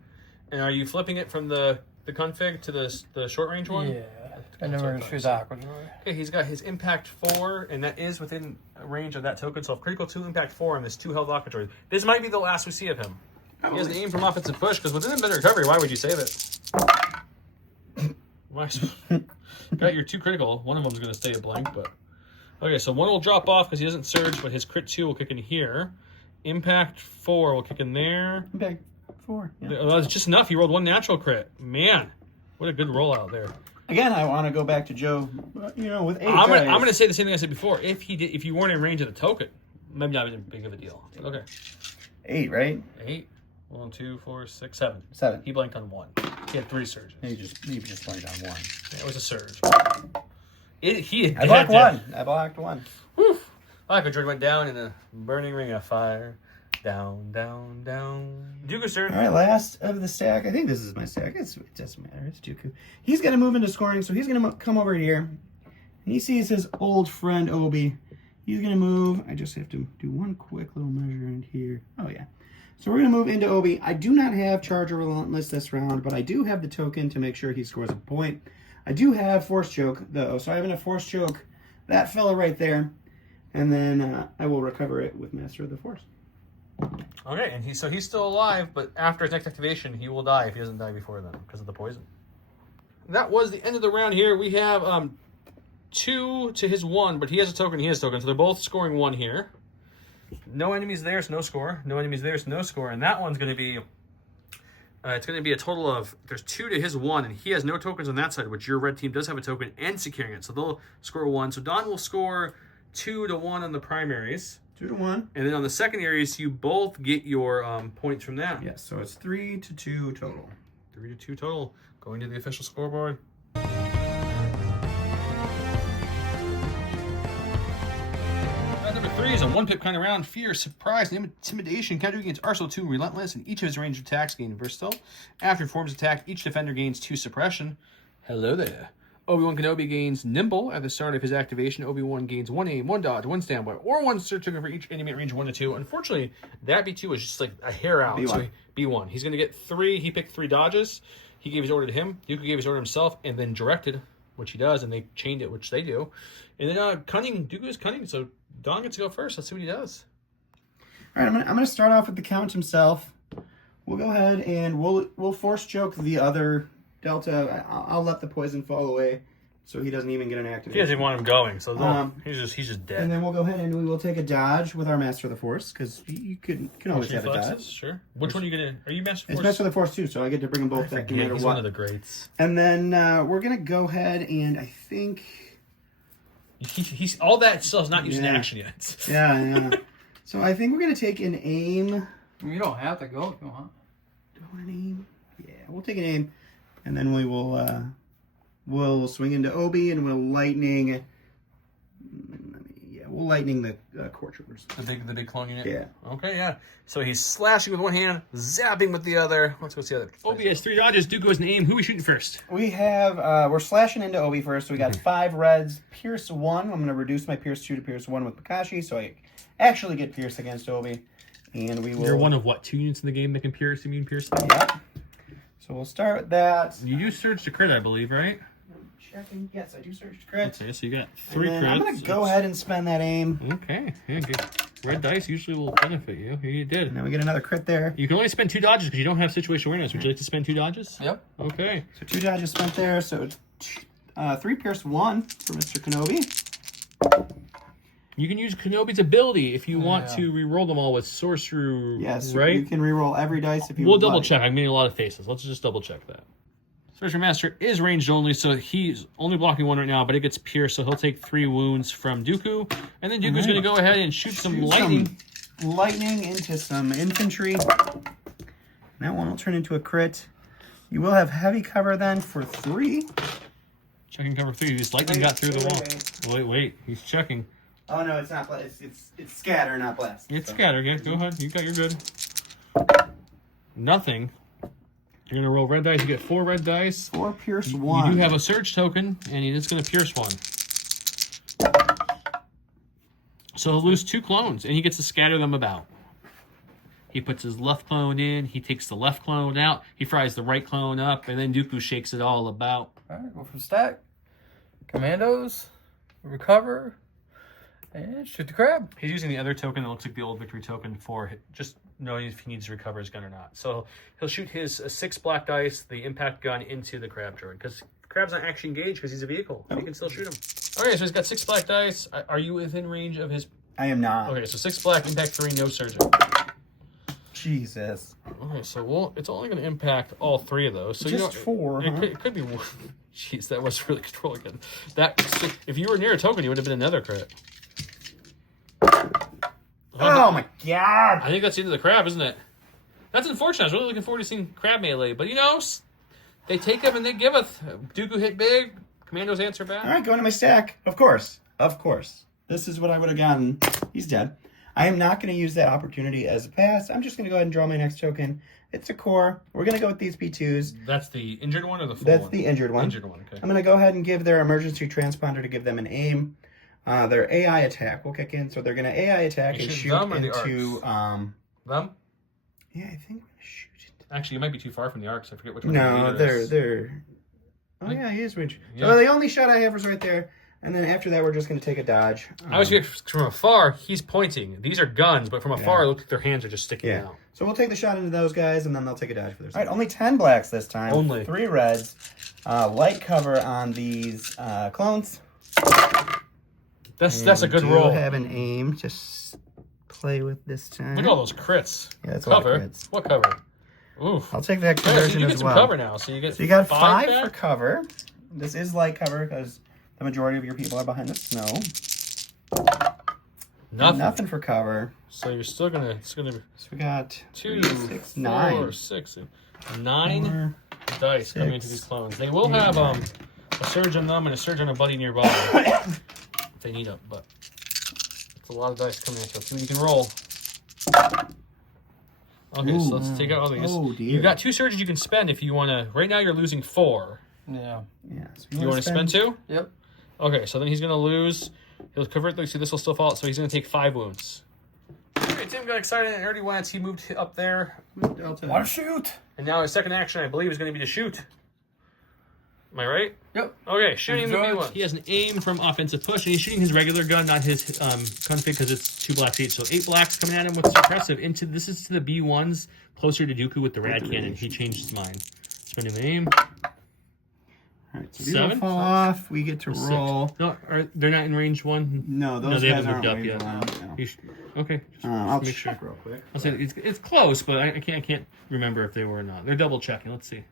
And are you flipping it from the config to the short range one? Yeah. And then we're going to choose Aqua Droid. Okay, he's got his Impact 4, and that is within range of that token. So critical 2, Impact 4, and this 2 health Aqua Droid. This might be the last we see of him. He has an aim from offensive push, because with independent recovery, why would you save it? Got your 2 critical. One of them is going to stay a blank, but... Okay, so 1 will drop off because he doesn't surge, but his crit 2 will kick in here. Impact 4 will kick in there. Impact 4. Yeah. Well, that's just enough. He rolled 1 natural crit. Man, what a good rollout there. Again, I want to go back to Joe, you know, with 8 I'm going to say the same thing I said before. If you weren't in range of the token, maybe not as big of a deal. But okay. 8, right? 8. 1, 2, 4, 6, 7. 7. He blanked on 1. He had 3 surges. You just blanked on 1. It was a surge. I blocked 1. I blocked 1. Whew. Aqua Droid went down in a burning ring of fire. Down, down, down. Dooku's turn. All right, last of the stack. I think this is my stack. It doesn't matter. It's Dooku. He's going to move into scoring, so he's going to come over here. And he sees his old friend Obi. He's going to move. I just have to do one quick little measure in here. Oh, yeah. So we're going to move into Obi. I do not have Charge or Relentless this round, but I do have the token to make sure he scores a point. I do have Force Choke, though, so I have enough Force Choke that fella right there, and then I will recover it with Master of the Force. Okay, and he's still alive, but after his next activation, he will die if he doesn't die before then because of the poison. That was the end of the round here. We have 2 to his 1, but he has a token, so they're both scoring 1 here. No enemies there, so no score. No enemies there, so no score. And that one's going to be... it's going to be a total of... There's 2 to his 1, and he has no tokens on that side, which your red team does have a token and securing it. So they'll score 1. So Don will score 2 to 1 on the primaries. 2 to 1. And then on the secondaries, you both get your points from that. Yes, so it's 3 to 2 total. 3 to 2 total. Going to the official scoreboard. Number 3 is a 1-pip kind of round. Fear, surprise, and intimidation. Count Dooku against Arsenal 2, relentless, and each of his range attacks gain versatile. After forms attack, each defender gains 2 suppression. Hello there. Obi-Wan Kenobi gains nimble at the start of his activation. Obi-Wan gains 1 aim, 1 dodge, 1 standby, or 1 search token for each enemy at range 1 to 2. Unfortunately, that B2 was just like a hair out. B1. So B1. He's going to get 3. He picked 3 dodges. He gave his order to him. Dooku gave his order himself, and then directed, which he does, and they chained it, which they do. And then cunning. Dooku is cunning, so Don gets to go first. Let's see what he does. All right, I'm gonna start off with the Count himself. We'll go ahead and we'll Force Choke the other Delta. I'll let the poison fall away, so he doesn't even get an activation. He doesn't even want him going, so he's just dead. And then we'll go ahead and we will take a dodge with our Master of the Force, because you can always have a dodge. Sure. Which one are you gonna? Are you Master of the Force? It's Master of the Force too, so I get to bring them both back no matter he's what. one of the greats. And then we're gonna go ahead and I think he's all that stuff's not using action yet. Yeah. So I think we're gonna take an aim. You don't have to go if you want. Do I want an aim? Yeah, we'll take an aim, and then we will we'll swing into Obi and we'll lightning. We'll lightning the core troopers. The big clone unit? Yeah. Okay, yeah. So he's slashing with one hand, zapping with the other. Let's go see the other. Obi has 3 dodges. Dooku has an aim. Who are we shooting first? We have, we're slashing into Obi first. So we got 5 reds, Pierce 1. I'm going to reduce my Pierce 2 to Pierce 1 with Pakashi, so I actually get Pierce against Obi. And we will... You're one of what, 2 units in the game that can pierce, immune pierce? Yep. So we'll start with that. You do surge to crit, I believe, right? Checking. Yes, I do surge to crit. Okay, so you got 3 crits. I'm going to go ahead and spend that aim. Okay. Yeah, good. Red dice usually will benefit you. Here you did. And then we get another crit there. You can only spend 2 dodges because you don't have situational awareness. Would you like to spend 2 dodges? Yep. Okay. So 2 dodges spent there. So 3 Pierce 1 for Mr. Kenobi. You can use Kenobi's ability if you want to re-roll them all with sorcerer. Yes, right? You can re-roll every dice if you We'll would double like. check. I'm getting a lot of faces. Let's just double check that. Sorcerer Master is ranged only, so he's only blocking 1 right now, but it gets pierced, so he'll take 3 wounds from Dooku. And then Dooku's going to go ahead and shoot some lightning. Lightning into some infantry. That one will turn into a crit. You will have heavy cover then for 3. Checking cover 3. This lightning got through the wall. Wait. He's checking. Oh, no, it's not blast. It's scatter, not blast. It's scatter. Yeah, go ahead. You got your good. Nothing. You're going to roll red dice. You get 4 red dice. 4 Pierce 1. You do have a surge token, and it's going to pierce 1. So he'll lose 2 clones, and he gets to scatter them about. He puts his left clone in, he takes the left clone out, he fries the right clone up, and then Dooku shakes it all about. Alright, go for stack. Commandos. Recover. And shoot the crab. He's using the other token that looks like the old victory token for just knowing if he needs to recover his gun or not. So he'll shoot his 6 black dice, the impact gun, into the crab droid. Because crab's not actually engaged because he's a vehicle. He can still shoot him. Okay, so he's got 6 black dice. Are you within range of his... I am not. Okay, so 6 black, impact 3, no surging. Jesus. Okay, so it's only going to impact all 3 of those. So Just 4, it could be one. Jeez, that was really control again. If you were near a token, you would have been another crit. Oh my god! I think that's the end of the crab, isn't it? That's unfortunate. I was really looking forward to seeing crab melee, but they take him and they giveth. Dooku hit big. Commandos answer back. All right, going to my stack. Of course. This is what I would have gotten. He's dead. I am not going to use that opportunity as a pass. I'm just going to go ahead and draw my next token. It's a core. We're going to go with these B2s. That's the injured one or the full That's one? the injured one. Injured one, okay. I'm going to go ahead and give their emergency transponder to give them an aim. Their AI attack will kick in, so they're going to AI attack and shoot them or the into... them? Yeah, I think we're going to shoot it. Actually, you might be too far from the arcs. I forget which one. No, they're... Oh, yeah, he is rich. Yeah. So the only shot I have was right there. And then after that, we're just going to take a dodge. I was from afar, he's pointing. These are guns, but from afar, it looks like their hands are just sticking out. So we'll take the shot into those guys, and then they'll take a dodge for their side. All right, only 10 blacks this time. Only. 3 reds. Light cover on these clones. That's a good roll. Do have an aim. Just play with this time. Look at all those crits. Yeah, that's a lot of cover. crits. What cover? Oof. I'll take that Yeah, so conversion you get as some well. cover now. So you got 5 for cover. This is light cover because the majority of your people are behind the snow. Nothing for cover. So you're still gonna. So we got 2, 3, 6, 4, 9. 6, 9 4, dice coming into these clones. They will have a surge on them and a surge on a buddy nearby if they need them. But it's a lot of dice coming in. So see what you can roll. Okay, so let's take out all these. Oh dear. You've got 2 surges you can spend if you want to. Right now you're losing 4. Yeah. So You want to spend 2? Yep. Okay, so then he's going to lose. He'll convert this. See, this will still fall. So he's going to take 5 wounds. Okay, Tim got excited and already went. He moved up there. Want to shoot? And now his second action, I believe, is going to be to shoot. Am I right? Yep. Okay, shooting the Droids. B1. He has an aim from offensive push, and he's shooting his regular gun, not his config, because it's 2 blacks each. So 8 blacks coming at him with suppressive. This is to the B1s, closer to Dooku with the rad cannon. He changed his mind. Spending the aim. All right, so these will 7? fall off. We get to roll. No, they're not in range 1. No, those they guys haven't moved aren't up yet. around, no. Okay. I'll make check sure. real quick. I'll say it's close, but I can't remember if they were or not. They're double checking. Let's see.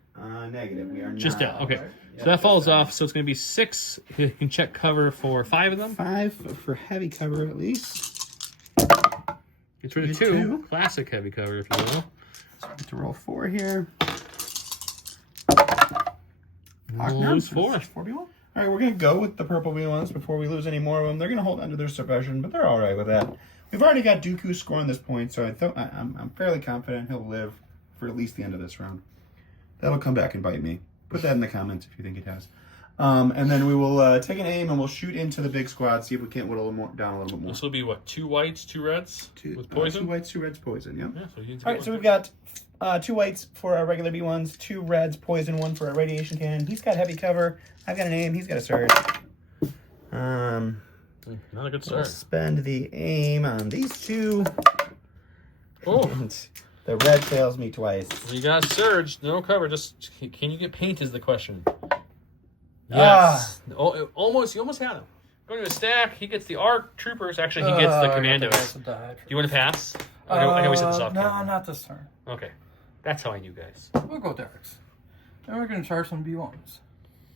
Negative. We are Just not. out. Okay. Right. So that falls off. So it's going to be 6. You can check cover for 5 of them. 5 for heavy cover at least. Gets rid of Get 2. 2. Classic heavy cover, if you will. So we get to roll 4 here. We'll lose 4. 4B1. All right, we're going to go with the purple B1s before we lose any more of them. They're going to hold under their suppression, but they're all right with that. We've already got Dooku scoring this point, so I'm fairly confident he'll live for at least the end of this round. That'll come back and bite me. Put that in the comments if you think it has. And then we will take an aim and we'll shoot into the big squad, see if we can't whittle them down a little bit more. This will be what? 2 whites, 2 reds with poison? 2 whites, 2 reds, poison, yep. Yeah, so you All right, so we've got 2 whites for our regular B1s, 2 reds, poison, 1 for our radiation cannon. He's got heavy cover. I've got an aim. He's got a surge. Not a good We'll start. spend the aim on these 2. Oh, And the red fails me twice. you got surge. No cover. Just can you get paint is the question. Ah. Yes. Oh, you almost had him. Going to a stack. He gets the ARC troopers. Actually, he gets the commandos. Do you want to pass? I know we said this off No, camera. not this turn. Okay. That's how I knew, guys. We'll go Derek's. And we're going to charge some B1s.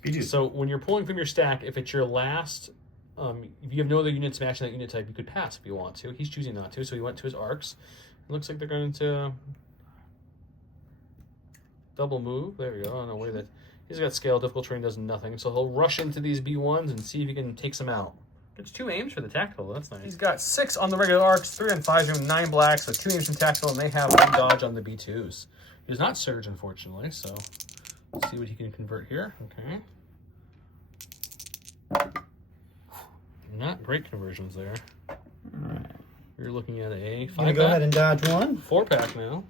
B2. So when you're pulling from your stack, if it's your last, if you have no other units matching that unit type, you could pass if you want to. He's choosing not to, so he went to his arcs. It looks like they're going to double move. There we go. On a way that he's got scale. Difficult terrain does nothing, so he'll rush into these B1s and see if he can take some out. Gets 2 aims for the tactical. That's nice. He's got 6 on the regular arcs, 3 on 5, doing 9 blacks, so 2 aims from tactical, and they have 1 dodge on the B2s. He does not surge, unfortunately, so let's see what he can convert here. Okay. Not great conversions there. Alright. You're looking at a Gonna go ahead and dodge one. 4-pack now.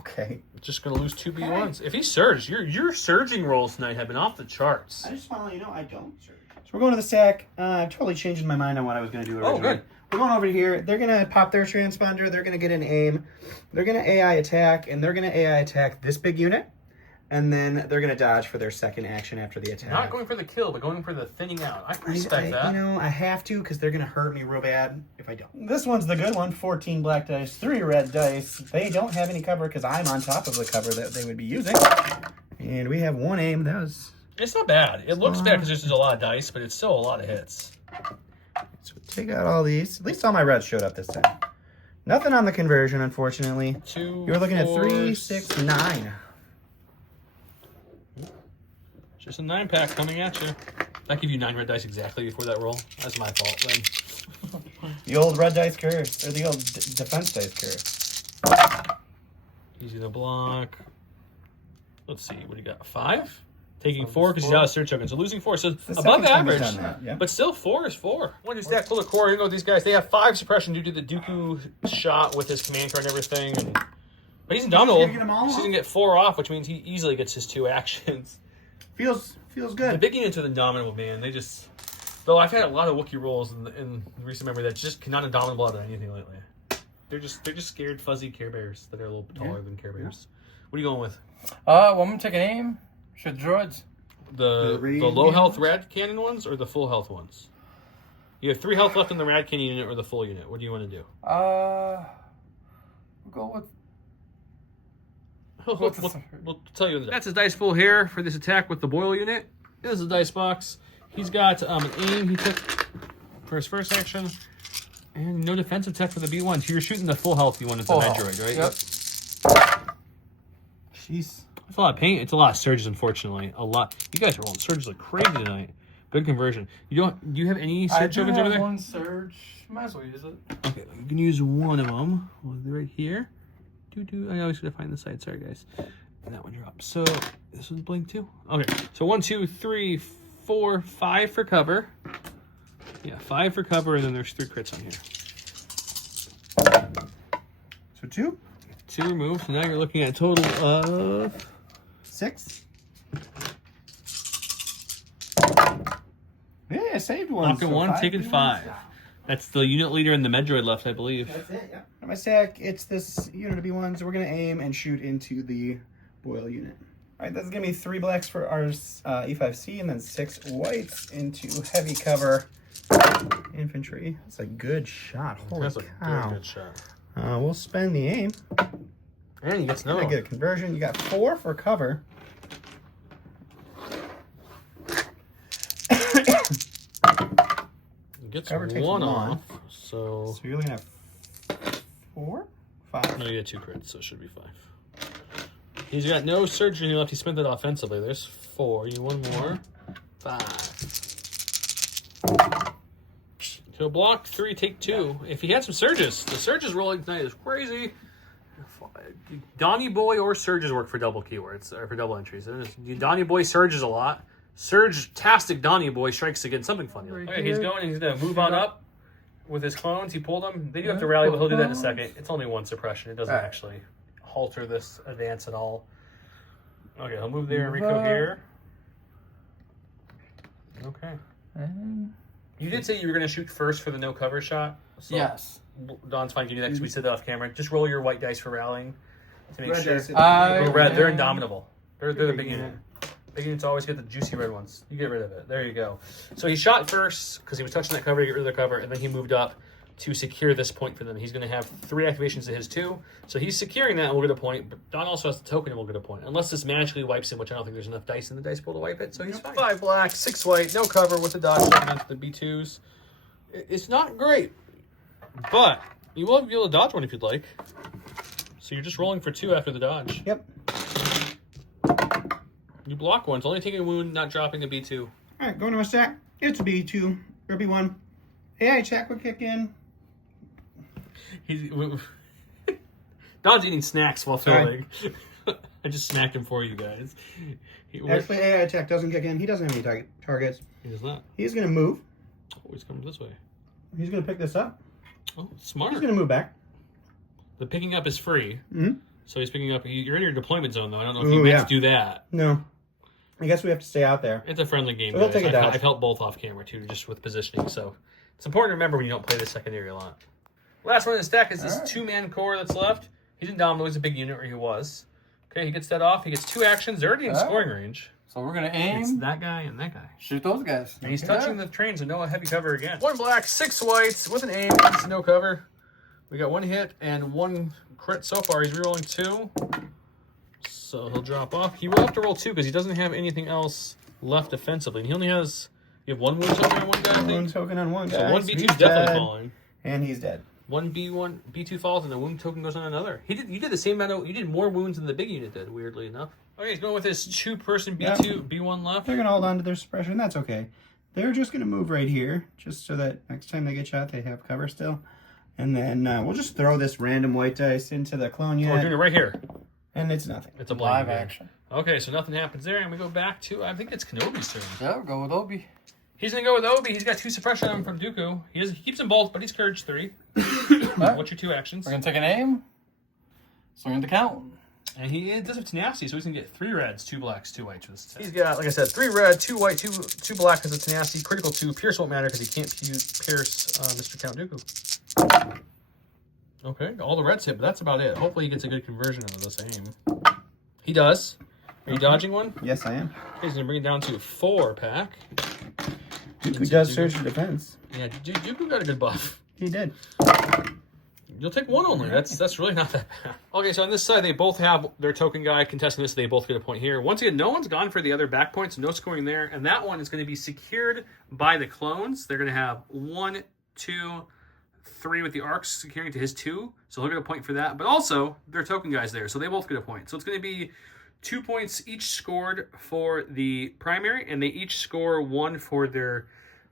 Okay. Just gonna lose 2 B1s. If he surged, your surging rolls tonight have been off the charts. I just want to let you know I don't surge. So we're going to the sack. I've totally changed my mind on what I was going to do originally. Oh, good. We're going over here. They're going to pop their transponder. They're going to get an aim. They're going to AI attack, and they're going to AI attack this big unit. And then they're going to dodge for their second action after the attack. Not going for the kill, but going for the thinning out. I respect that. You know, I have to because they're going to hurt me real bad if I don't. This one's the good one. 14 black dice, 3 red dice. They don't have any cover because I'm on top of the cover that they would be using. And we have 1 aim. That was... It's not bad. It looks bad because there's just a lot of dice, but it's still a lot of hits. So take out all these. At least all my reds showed up this time. Nothing on the conversion, unfortunately. 2, You're looking at 4, 3, 6, 9. Just a 9-pack coming at you. I give you 9 red dice exactly before that roll. That's my fault then. The old red dice curse, or the old defense dice curse. Easy to block. Let's see, what do you got? 5? Taking 4 because he's out of search token. So losing 4. So The above second time he's average. done that, yeah. But still 4 is 4. One is that full of core. You know these guys, they have 5 suppression due to the Dooku shot with his command card and everything. But he's indomitable. He's gonna get them all He's off. going to get 4 off, which means he easily gets his 2 actions. Feels The good. big units are the indomitable, man. They just... Though I've had a lot of Wookiee rolls in recent memory that just cannot indomitable out of anything lately. They're just scared, fuzzy Care Bears that are a little taller than Care Bears. What are you going with? Well, I'm gonna take an aim. Shoot droids. The low health rad cannon ones or the full health ones? You have 3 health left in the rad cannon unit or the full unit. What do you want to do? We'll go with. We'll tell you. That's his dice full here for this attack with the Boyle unit. This is a dice box. He's got an aim he took for his first action. And no defensive tech for the B1. So you're shooting the full health B1 as a Medroid, right? Yep. Jeez. It's a lot of paint. It's a lot of surges, unfortunately. A lot. You guys are rolling surges like crazy tonight. Good conversion. Do you have any surge tokens over there? One surge. Might as well use it. Okay, you can use one of them. Right here. I always gotta find the side. Sorry, guys. And that one drops. So this one's blink too. Okay, so 1, 2, 3, 4, 5 for cover. Yeah, 5 for cover, and then there's 3 crits on here. So 2? 2 removed. So now you're looking at a total of 6. Yeah, I saved one. knocking 1, taking 5. That's the unit leader and the Medroid left, I believe. That's it, yeah. On my stack, it's this unit of B1s. We're going to aim and shoot into the Boyle unit. All right, that's going to be 3 blacks for our E5C and then 6 whites into heavy cover infantry. That's a good shot. Holy That's a cow. very good shot. We'll spend the aim. And he gets I another get a one. conversion. You got 4 for cover. He gets Cover takes 1 1. off. So So you're looking at 4? 5. no, you get 2 crits, so it should be 5. He's got no surgery left. He spent that offensively. There's 4. You need 1 more. 5. He'll block 3, take 2. If he had some surges, the surges rolling tonight is crazy. Donnie Boy or surges work for double keywords or for double entries. Donnie Boy surges a lot. Surge-tastic Donnie Boy strikes against something funny. Okay, he's going. He's going to move on up with his clones. He pulled them. They do have to rally, but he'll do that in a second. It's only 1 suppression. It doesn't actually halter this advance at all. Okay, he'll move there. Rico here. Okay. You did say you were going to shoot first for the no cover shot. So Yes. Don's fine. You do that because we said that off camera. Just roll your white dice for rallying to make Red sure. dice. Go red. They're indomitable. They're the big unit. Big units always get the juicy red ones. You get rid of it. There you go. So he shot first because he was touching that cover to get rid of the cover, and then he moved up to secure this point for them. He's going to have 3 activations to his 2. So he's securing that and we'll get a point. But Don also has the token and we'll get a point. Unless this magically wipes him, which I don't think there's enough dice in the dice pool to wipe it. So he's fine. 5 black, 6 white, no cover with the dodge against the B2s. It's not great, but you will be able to dodge one if you'd like. So you're just rolling for 2 after the dodge. Yep. You block 1. It's only taking a wound, not dropping a B2. All right, going to my stack. It's a B2 or B1. AI attack will kick in. Don's eating snacks while filming. I just smacked him for you guys. Actually, AI attack doesn't kick in. He doesn't have any targets. He does not. He's going to move. Oh, he's coming this way. He's going to pick this up. Oh, smart. He's going to move back. The picking up is free. Mm-hmm. So he's picking up. You're in your deployment zone, though. I don't know if you meant to do that. No. I guess we have to stay out there. It's a friendly game, so he'll guys. take a dodge. I've helped both off camera, too, just with positioning. So it's important to remember when you don't play the secondary a lot. Last one in his deck is this two-man core that's left. He didn't dominate. He's a big unit where he was. Okay, he gets that off. He gets 2 actions. They're already in scoring range. So we're going to aim. It's that guy and that guy. Shoot those guys. And he's touching the train, so no heavy cover again. 1 black, 6 whites with an aim. It's no cover. We got 1 hit and 1 crit so far. He's rerolling 2. So he'll drop off. He will have to roll 2 because he doesn't have anything else left offensively. And he only has... You have 1 wound token on 1 guy, I think? 1 token on 1 guy. So 1 B2 is definitely falling. And he's dead. 1 B2 falls and the wound token goes on another. You did the same amount. You did more wounds than the big unit did, weirdly enough. Okay, he's going with his 2-person B2, B1 left. They're going to hold on to their suppression. That's okay. They're just going to move right here, just so that next time they get shot, they have cover still. And then we'll just throw this random white dice into the clone unit. Oh, we're doing it right here. And it's nothing. It's a live game. action. Okay, so nothing happens there, and we go back to, I think it's Kenobi's turn. Yeah, we'll go with Obi. He's going to go with Obi. He's got 2 suppression on him from Dooku. He keeps them both, but he's Courage 3. What's your 2 actions? We're going to take an aim. Swing the count. And he does have tenacity, so he's going to get 3 reds, 2 blacks, 2 whites. He's got, like I said, 3 red, 2 white, 2 black because of tenacity. Critical 2. Pierce won't matter because he can't pierce Mr. Count Dooku. Okay, all the reds hit, but that's about it. Hopefully he gets a good conversion out of this aim. He does. Are you dodging one? Yes, I am. Okay, he's going to bring it down to 4 pack. Dooku does surge to defense. Yeah, Dooku got a good buff. He did. You'll take 1 only. That's really not that bad. Okay, so on this side, they both have their token guy contesting this. They both get a point here. Once again, no one's gone for the other back points. No scoring there. And that one is going to be secured by the clones. They're going to have 1, 2, 3 with the arcs securing to his 2. So he'll get a point for that. But also, their token guy's there. So they both get a point. So it's going to be 2 points each scored for the primary. And they each score 1 for their...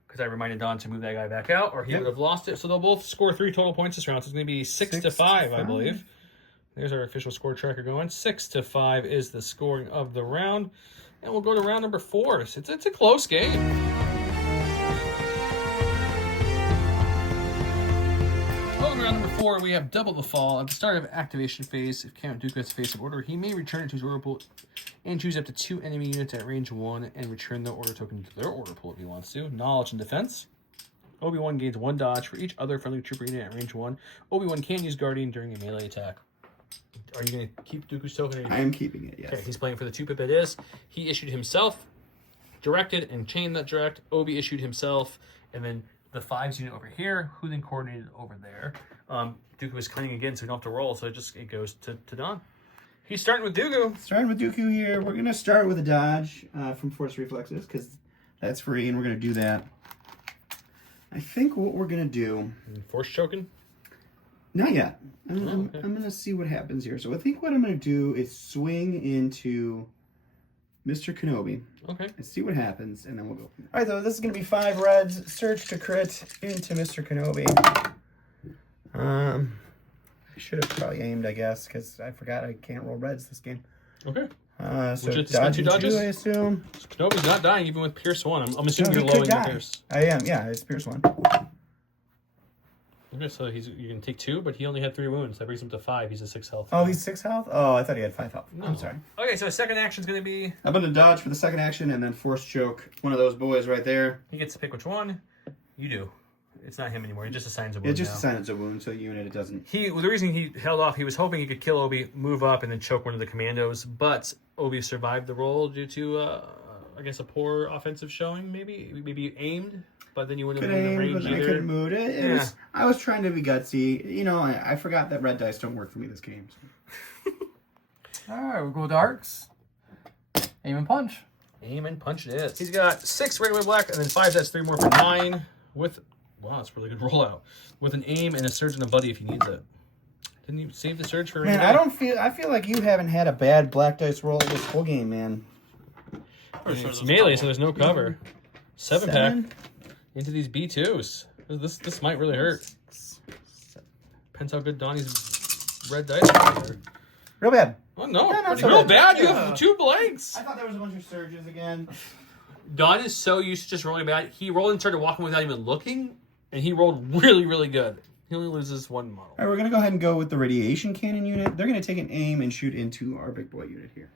Because I reminded Don to move that guy back out, or he would have lost it. So they'll both score 3 total points this round. So it's going to be 6 to 5, I believe. There's our official score tracker going. 6 to 5 is the scoring of the round. And we'll go to round number 4. So it's a close game. Well, in round number 4, we have double the fall. At the start of activation phase, if Count Dooku has face of order, he may return it to his order pool and choose up to 2 enemy units at range 1 and return the order token to their order pool if he wants to. Knowledge and defense. Obi-Wan gains 1 dodge for each other friendly trooper unit at range 1. Obi-Wan can use Guardian during a melee attack. Are you going to keep Dooku's token? I am keeping it, yes. Okay, he's playing for the 2-pip it is. He issued himself, directed, and chained that direct. Obi issued himself, and then the 5s unit over here, who then coordinated over there. Dooku is cunning again, so we don't have to roll, so it goes to Don. He's starting with Dooku. Starting with Dooku here. We're going to start with a dodge from Force Reflexes, because that's free, and we're going to do that. I think what we're going to do... Force choking? Not yet. I'm going to see what happens here. So I think what I'm going to do is swing into Mr. Kenobi. Okay. And see what happens, and then we'll go. All right, so this is going to be 5 reds. Surge to crit into Mr. Kenobi. I should have probably aimed, I guess, because I forgot I can't roll reds this game. Okay. So Would you spend 2 dodges? 2, I assume. So Kenobi's not dying even with Pierce 1. I'm assuming you're he could lowering your die. Pierce. I am, yeah, it's Pierce 1. Okay, so you can take 2, but he only had 3 wounds. That brings him to 5. He's a 6 health. Oh, he's 6 health? Oh, I thought he had 5 health. No. I'm sorry. Okay, so his second action's going to be... I'm going to dodge for the second action and then force choke one of those boys right there. He gets to pick which one. You do. It's not him anymore. He just assigns a wound. It just now. assigns a wound, so the unit it doesn't. The reason he held off, he was hoping he could kill Obi, move up, and then choke one of the commandos. But Obi survived the roll due to, I guess, a poor offensive showing. Maybe you aimed, but then you wouldn't have been in the range I either. couldn't move it. I was trying to be gutsy. You know, I forgot that red dice don't work for me this game. So. All right, we'll go with arcs. Aim and punch. Aim and punch it is. He's got 6 regular black, and then 5, that's 3 more for 9. With, wow, that's a really good rollout. With an aim and a surge and a buddy if he needs it. Didn't you save the surge for... Man, I feel like you haven't had a bad black dice roll this whole game, man. It's melee, so there's no cover. 7 pack into these B2s. This might really hurt. Depends how good Donnie's red dice are. Real bad. Oh, no. Yeah, not Pretty so real bad. bad. You have 2 blanks. I thought there was a bunch of surges again. Don is so used to just rolling bad. He rolled and started walking without even looking, and he rolled really, really good. He only loses 1 model. All right, we're going to go ahead and go with the radiation cannon unit. They're going to take an aim and shoot into our big boy unit here.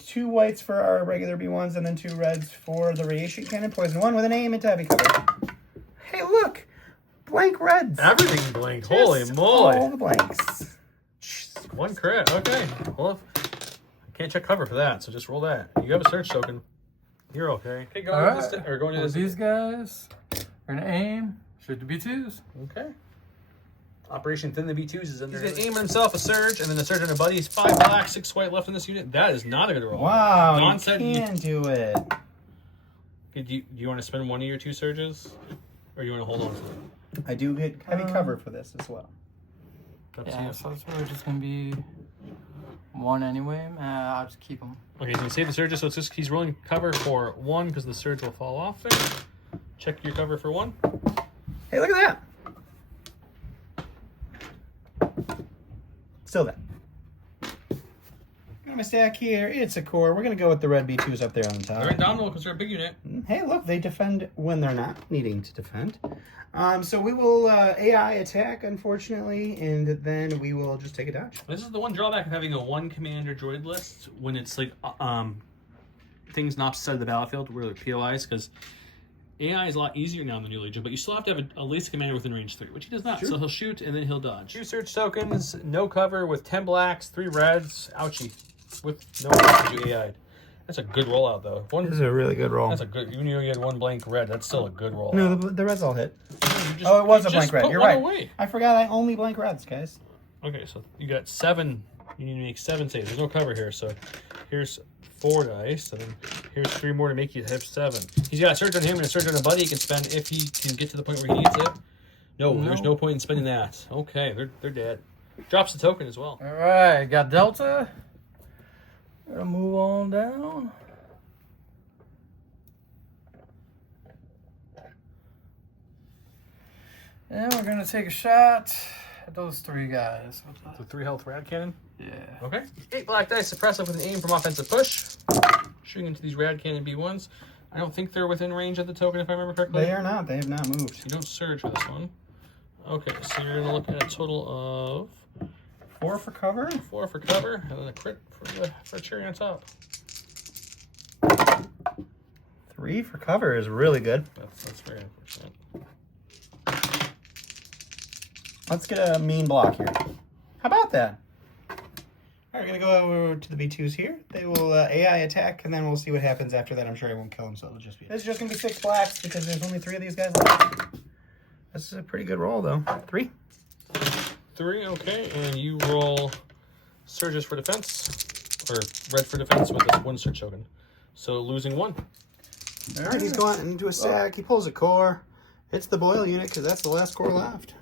2 whites for our regular B1s, and then 2 reds for the radiation cannon. Poison 1 with an aim into heavy cover. Hey, look! Blank reds. Everything blank. Holy moly. All the blanks. 1 crit. Okay. Well, I can't check cover for that, so just roll that. You have a search token. You're okay. Okay, go All into right. this, or go into Well, this. these guys are gonna aim. Shoot the B2s. Okay. Operation Thin the B2s is under. He's going to aim himself a surge, and then the surge on a buddy. He's 5 black, 6 white left in this unit. That is not a good roll. Wow, Don you said can do it. do you want to spend one of your 2 surges? Or do you want to hold on to them? I do get heavy cover for this as well. Up to Yeah, you. so it's really just gonna be 1 anyway. I'll just keep them. Okay, so you save the surges, so it's just he's rolling cover for 1 because the surge will fall off there. Check your cover for 1. Hey, look at that. Still that. Got my stack here. It's a core. We're going to go with the red B2s up there on the top. They're indomitable because they're a big unit. Hey, look, they defend when they're not needing to defend. So we will AI attack, unfortunately, and then we will just take a dodge. This is the one drawback of having a 1 commander droid list when it's like things on opposite side of the battlefield where they're POIs, because AI is a lot easier now in the new Legion, but you still have to have at least a commander within range 3, which he does not. Sure. So he'll shoot and then he'll dodge. 2 search tokens, no cover with 10 blacks, 3 reds. Ouchie. With no you AI'd. That's a good rollout, though. This is a really good roll. That's a good. Even though you had 1 blank red, that's still a good roll. No, the reds all hit. Just, Oh, it was a blank red. You're right. Away. I forgot I only blank reds, guys. Okay, so you got 7. You need to make 7 saves. There's no cover here, so here's 4 dice, and then here's 3 more to make you have 7. He's got a surge on him and a surge on a buddy he can spend if he can get to the point where he needs it. No, there's no point in spending that. Okay, they're dead. Drops the token as well. All right, got Delta. Gonna move on down. And we're gonna take a shot at those 3 guys. The 3 health rad cannon. Yeah. Okay. 8 black dice suppressive with an aim from offensive push. Shooting into these rad cannon B1s. I don't think they're within range of the token if I remember correctly. They are not. They have not moved. You don't surge for this one. Okay, so you're gonna look at a total of 4 for cover. 4 for cover, and then a crit for a cherry on top. 3 for cover is really good. That's very unfortunate. Let's get a mean block here. How about that? All right, we're going to go over to the B2s here. They will AI attack, and then we'll see what happens after that. I'm sure I won't kill them, so it'll just be... This is just going to be 6 blacks because there's only 3 of these guys left. This is a pretty good roll, though. 3. 3, okay, and you roll surges for defense, or red for defense with this 1 surge token. So losing 1. All right, he's going into a stack. He pulls a core. Hits the boil unit because that's the last core left.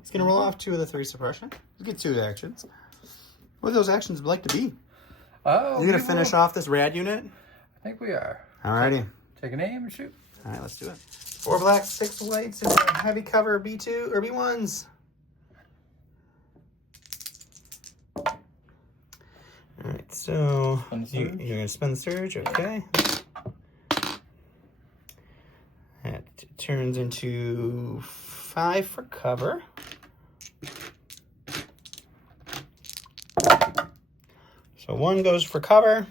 He's going to roll off 2 of the 3 suppression. He'll get 2 actions. What would those actions like to be? Oh, You're going to finish off this rad unit? I think we are. Alrighty. Take an aim and shoot. All right, let's do it. 4 blacks, 6 whites, and a heavy cover B2 or B1s. All right, so you're going to spend the surge, okay. That turns into 5 for cover. So 1 goes for cover,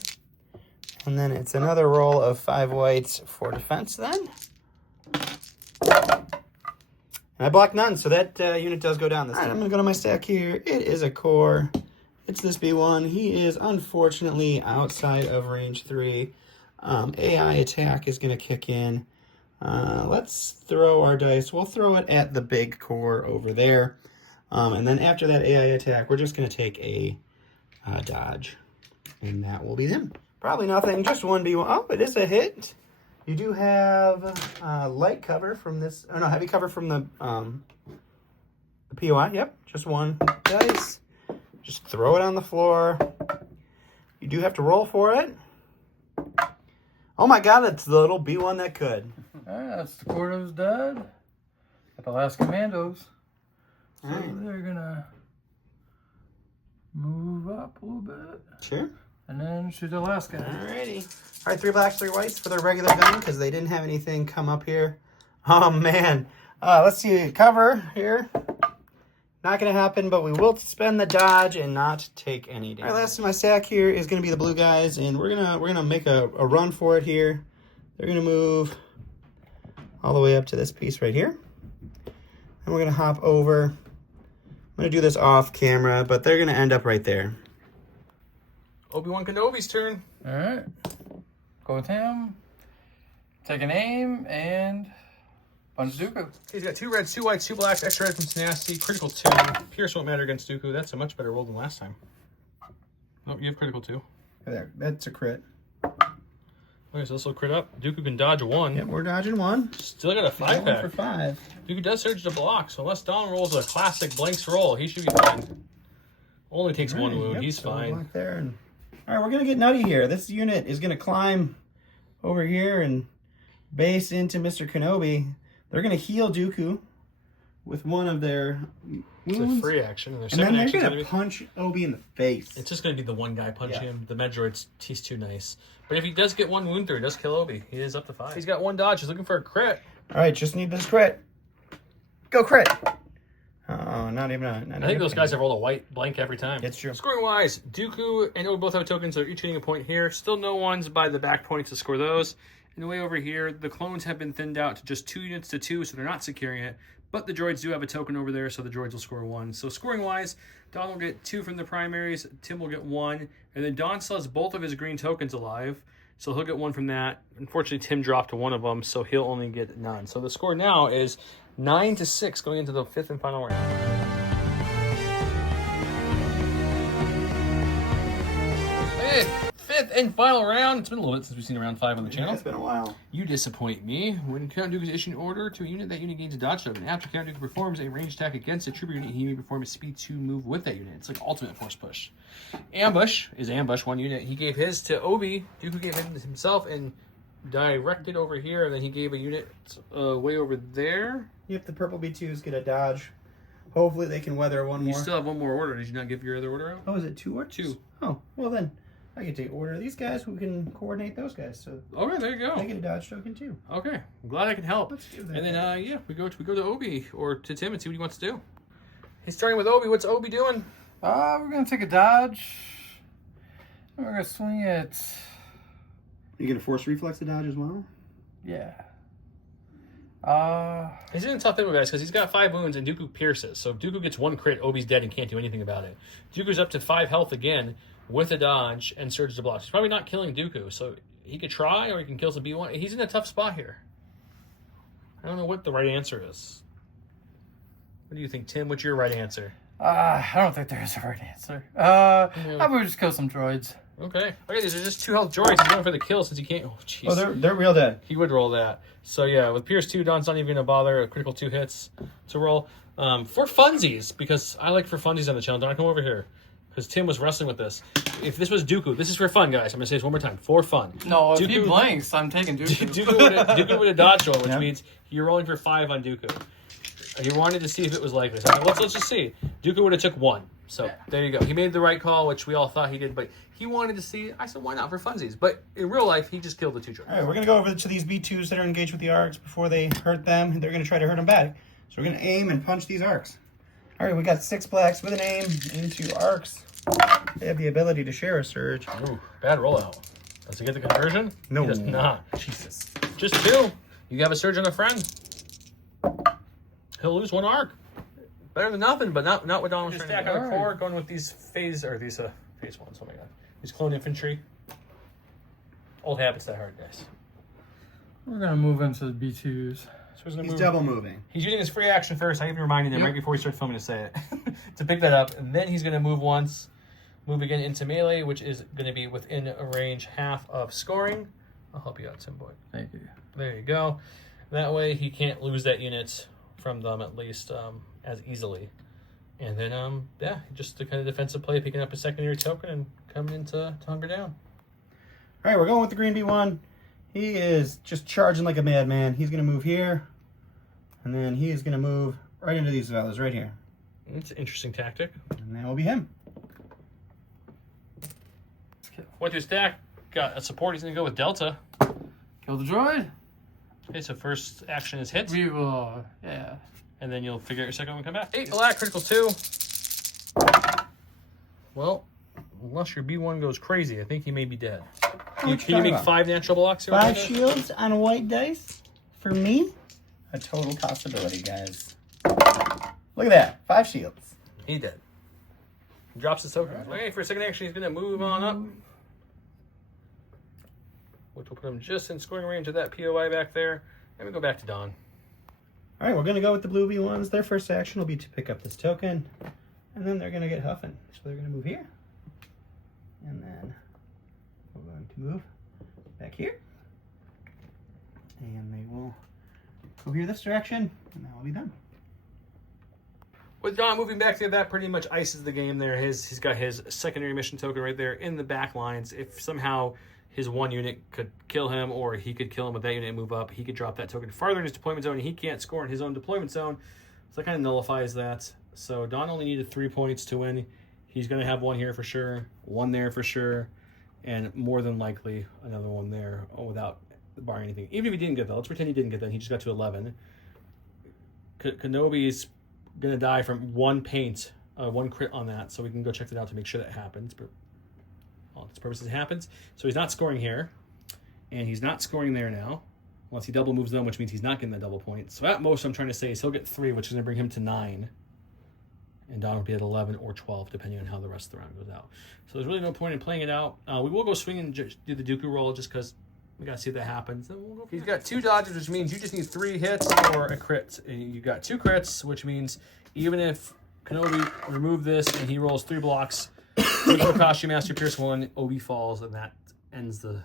and then it's another roll of 5 whites for defense then. And I blocked none, so that unit does go down this time. I'm going to go to my stack here. It is a core. It's this B1. He is unfortunately outside of range 3. AI attack is going to kick in. Let's throw our dice. We'll throw it at the big core over there. And then after that AI attack, we're just going to take a dodge. And that will be them. Probably nothing. Just 1 B1. Oh, it is a hit. You do have light cover from this. Oh, no, heavy cover from the POI. Yep, just 1 dice. Just throw it on the floor. You do have to roll for it. Oh my god, it's the little B1 that could. Alright, that's the Cordo's dead. Got the last Commandos. So Alright. they're gonna move up a little bit. Sure. And then shoot the last guy. Alrighty. All right, 3 blacks, 3 whites for their regular gun because they didn't have anything come up here. Oh, man. Let's see. Cover here. Not going to happen, but we will spend the dodge and not take any damage. All right, last in my stack here is going to be the blue guys, and we're gonna make a run for it here. They're going to move all the way up to this piece right here. And we're going to hop over. I'm going to do this off camera, but they're going to end up right there. Obi-Wan Kenobi's turn. All right. Go with him. Take an aim and punch Dooku. He's got 2 reds, 2 whites, 2 blacks, extra red from tenacity, critical 2. Pierce won't matter against Dooku. That's a much better roll than last time. Oh, you have critical 2. There, that's a crit. Okay, so this will crit up. Dooku can dodge a 1. Yep, we're dodging 1. Still got a 5 Going pack. for 5. Dooku does surge to block, so unless Don rolls a classic blanks roll, he should be fine. Only takes 1 wound. Yep, He's so fine. block there and... All right, we're going to get nutty here. This unit is going to climb over here and base into Mr. Kenobi. They're going to heal Dooku with one of their It's a wounds. free action. And, And then they're going to punch Obi in the face. It's just going to be the one guy punching him. The Medroid's, he's too nice. But if he does get 1 wound through, he does kill Obi. He is up to 5. He's got 1 dodge. He's looking for a crit. All right, just need this crit. Go crit. Oh, not even. I think those guys have rolled a white blank every time. It's true. Scoring wise, Dooku and Obi both have tokens. They're each getting a point here. Still no ones by the back points to score those. And the way over here, the clones have been thinned out to just 2 units to 2, so they're not securing it. But the droids do have a token over there, so the droids will score 1. So scoring wise, Don will get 2 from the primaries. Tim will get 1. And then Don still has both of his green tokens alive. So he'll get 1 from that. Unfortunately, Tim dropped 1 of them, so he'll only get none. So the score now is 9-6 going into the 5th and final round. Fifth and final round. It's been a little bit since we've seen round 5 on the channel. It's been a while. You disappoint me. When Count Dooku is issuing an order to a unit, that unit gains a dodge token. After Count Dooku performs a ranged attack against a trooper unit, he may perform a speed 2 move with that unit. It's like ultimate force push. Ambush is ambush 1 unit. He gave his to Obi. Dooku gave him to himself and directed over here, and then he gave a unit way over there. Yep, the purple B2s get a dodge. Hopefully they can weather 1 more. You still have 1 more order. Did you not give your other order out? Oh, is it 2 or 2? Oh, well then. I get to order these guys who can coordinate those guys. So Okay, there you go. they get a dodge token too. Okay, I'm glad I can help. Let's do that. And then, yeah, we go to Obi or to Tim and see what he wants to do. He's starting with Obi. What's Obi doing? We're going to take a dodge. And we're going to swing it. You get a force reflex to dodge as well? Yeah. He's in a tough thing with guys because he's got 5 wounds and Dooku pierces. So if Dooku gets 1 crit, Obi's dead and can't do anything about it. Dooku's up to 5 health again with a dodge and surges to block. He's probably not killing Dooku, so he could try or he can kill some B1. He's in a tough spot here. I don't know what the right answer is. What do you think, Tim? What's your right answer? I don't think there is a right answer. I would just kill some droids. Okay, these are just 2 health droids. He's going for the kill since he can't. Oh, jeez. Oh, they're real dead. He would roll that. So, yeah, with Pierce 2, Don's not even going to bother. A critical 2 hits to roll. For funsies, because I like for funsies on the channel. Don, come over here. Because Tim was wrestling with this. If this was Dooku, this is for fun, guys. I'm going to say this one more time. For fun. No, if Dooku, he blanks, I'm taking Dooku. Dooku would have dodge roll, which means you're rolling for 5 on Dooku. He wanted to see if it was likely. So let's just see. Dooku would have took 1. So there you go. He made the right call, which we all thought he did, but he wanted to see. I said, why not for funsies? But in real life, he just killed the 2 droids. All right, we're going to go over to these B2s that are engaged with the arcs before they hurt them. They're going to try to hurt them back. So we're going to aim and punch these arcs. All right, we got 6 blacks with an aim into arcs. They have the ability to share a surge. Ooh, bad rollout. Does he get the conversion? No. He does not. Jesus. Just 2. You have a surge on a friend. He'll lose 1 arc. Better than nothing, but not with Donald. Just stack on a core, going with these phase ones. Oh my god, these clone infantry. Old habits die hard, guys. We're going to move into the B2s. So He's double moving. He's using his free action first. I even reminded him right before he started filming to say it to pick that up, and then he's going to move once, move again into melee, which is going to be within a range half of scoring. I'll help you out, Tim Boy. Thank you. There you go. That way he can't lose that unit from them at least as easily. And then just the kind of defensive play, picking up a secondary token and coming in to hunker down. All right, we're going with the green B1. He is just charging like a madman. He's going to move here, and then he is going to move right into these fellas right here. It's an interesting tactic. And that will be him. kill. Went through stack, got a support. He's going to go with Delta. Kill the droid. Okay, so first action is hit. We will, yeah. And then you'll figure out your second one when we come back. 8 black, critical 2. Well, unless your B1 goes crazy, I think he may be dead. Can you make 5 natural blocks here? 5 shields on a white dice? For me? A total possibility, guys. Look at that. 5 shields. He dead. He drops his token. Okay, for a second action, he's going to move on up. Which will put him just in scoring range of that POI back there. And we go back to Don. All right, we're going to go with the blue B1s. Their first action will be to pick up this token. And then they're going to get huffing. So they're going to move here. And then we're going to move back here. And they will go here this direction. And that will be done. With Don moving back there, that pretty much ices the game there. He's got his secondary mission token right there in the back lines. If somehow his one unit could kill him, or he could kill him with that unit and move up, he could drop that token farther in his deployment zone, and he can't score in his own deployment zone. So that kind of nullifies that. So Don only needed 3 points to win. He's going to have 1 here for sure, 1 there for sure, and more than likely another 1 there without barring anything. Even if he didn't get that, let's pretend he didn't get that, he just got to 11. Kenobi's going to die from 1 paint, 1 crit on that, so we can go check that out to make sure that happens. But all its purposes it happens. So he's not scoring here, and he's not scoring there now, unless he double moves them, which means he's not getting that double point. So at most, I'm trying to say is he'll get 3, which is going to bring him to 9, and Don will be at 11 or 12, depending on how the rest of the round goes out. So there's really no point in playing it out. We will go swing and do the Dooku roll just because we got to see if that happens. Then we'll go. He's got 2 dodges, which means you just need 3 hits or a crit. And you got 2 crits, which means even if Kenobi remove this and he rolls 3 blocks, no costume master pierce 1, Obi falls, and that ends the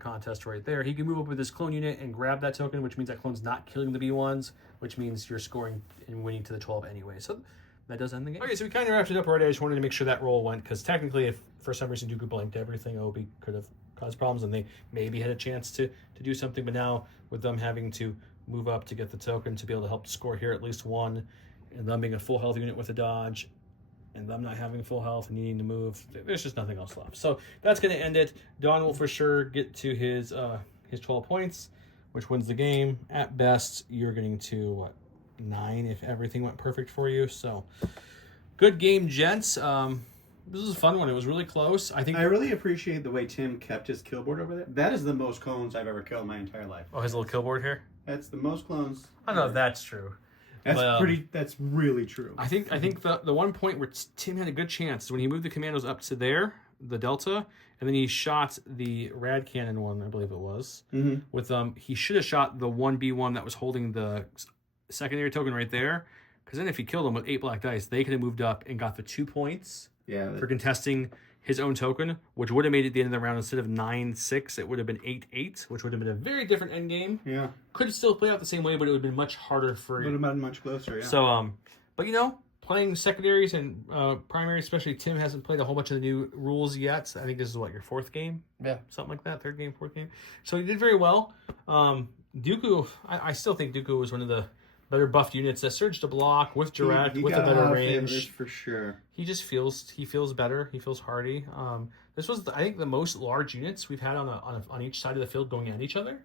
contest right there. He can move up with his clone unit and grab that token, which means that clone's not killing the B1s, which means you're scoring and winning to the 12 anyway. So that does end the game. Okay, so we kind of wrapped it up already. I just wanted to make sure that roll went, because technically if for some reason Dooku blanked everything, Obi could have caused problems and they maybe had a chance to do something. But now with them having to move up to get the token to be able to help score here at least 1, and them being a full health unit with a dodge, and them not having full health and needing to move, there's just nothing else left. So that's going to end it. Don will for sure get to his 12 points, which wins the game. At best, you're getting to, what, 9 if everything went perfect for you. So good game, gents. This was a fun one. It was really close. I really appreciate the way Tim kept his kill board over there. That is the most clones I've ever killed in my entire life. Oh, his little kill board here? That's the most clones. I don't know if that's true. That's really true. I think the one point where Tim had a good chance is when he moved the Commandos up to there, the Delta, and then he shot the rad cannon one, I believe it was. Mm-hmm. With he should have shot the 1B1 that was holding the secondary token right there, because then if he killed them with 8 black dice, they could have moved up and got the 2 points for contesting his own token, which would have made it the end of the round. Instead of 9-6, it would have been 8-8, which would have been a very different end game. Yeah. Could have still played out the same way, but it would have been much harder for you. Would have been much closer, yeah. So, but playing secondaries and primaries, especially Tim hasn't played a whole bunch of the new rules yet. I think this is your 4th game? Yeah. Something like that, 3rd game, 4th game. So he did very well. Dooku, I still think Dooku was one of the better buffed units that surged to block with direct, with a better range. For sure. He just feels better. He feels hardy. This was, I think, the most large units we've had on each side of the field going at each other.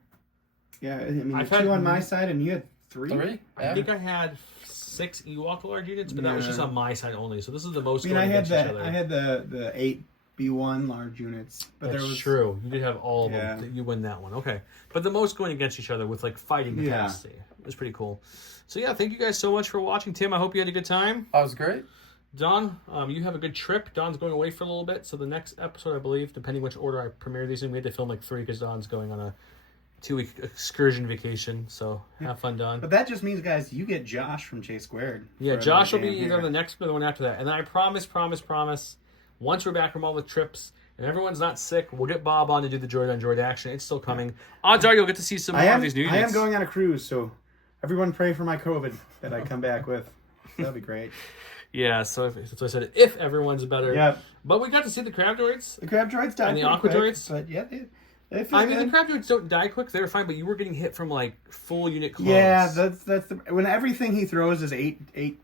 Yeah, I mean, I've had 2 on my side, and you had 3. 3? I think I had 6 Ewok large units, but that was just on my side only. So this is the most. I had the 8 B1 large units, but that's true. You did have all of them. You win that one. Okay, but the most going against each other with fighting capacity. It was pretty cool. So yeah, thank you guys so much for watching. Tim, I hope you had a good time. That was great. Don, you have a good trip. Don's going away for a little bit, so the next episode, I believe, depending which order I premiere these in, we had to film 3 because Don's going on a 2-week excursion vacation. So have fun, Don. But that just means, guys, you get Josh from J Squared. Yeah, Josh will be either the next or the one after that. And then I promise, once we're back from all the trips and everyone's not sick, we'll get Bob on to do the Droid on Droid action. It's still coming. Odds are you'll get to see some more of these new units. I am going on a cruise, so everyone pray for my COVID that I come back with. That'd be great. Yeah, so I said if everyone's better. Yeah. But we got to see the Crab Droids. The Crab Droids died and the Aqua Droids. But yeah, they I mean, the Crab Droids don't die quick. They're fine, but you were getting hit from full unit clones. Yeah, that's when everything he throws is 8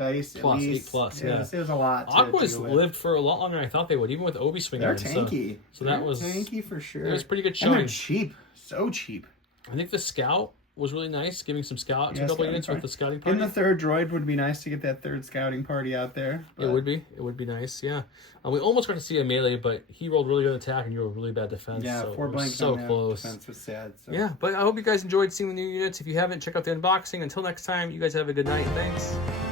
dice at Plus, least. 8 plus, It was a lot. To Aqua's deal with. lived for a lot longer than I thought they would, even with Obi swinging. They're in, tanky. So that They're was tanky for sure. It was pretty good And showing. they're cheap. So cheap. I think the scout was really nice, giving some scout to Yeah, a couple scouting units party. with the scouting Getting party. the third droid would be nice to get that third scouting party out there. It would be nice, yeah. We almost got to see a melee, but he rolled really good attack and you rolled really bad defense. Yeah, so 4 it was blanks so on that close. defense was sad. So. Yeah, but I hope you guys enjoyed seeing the new units. If you haven't, check out the unboxing. Until next time, you guys have a good night. Thanks.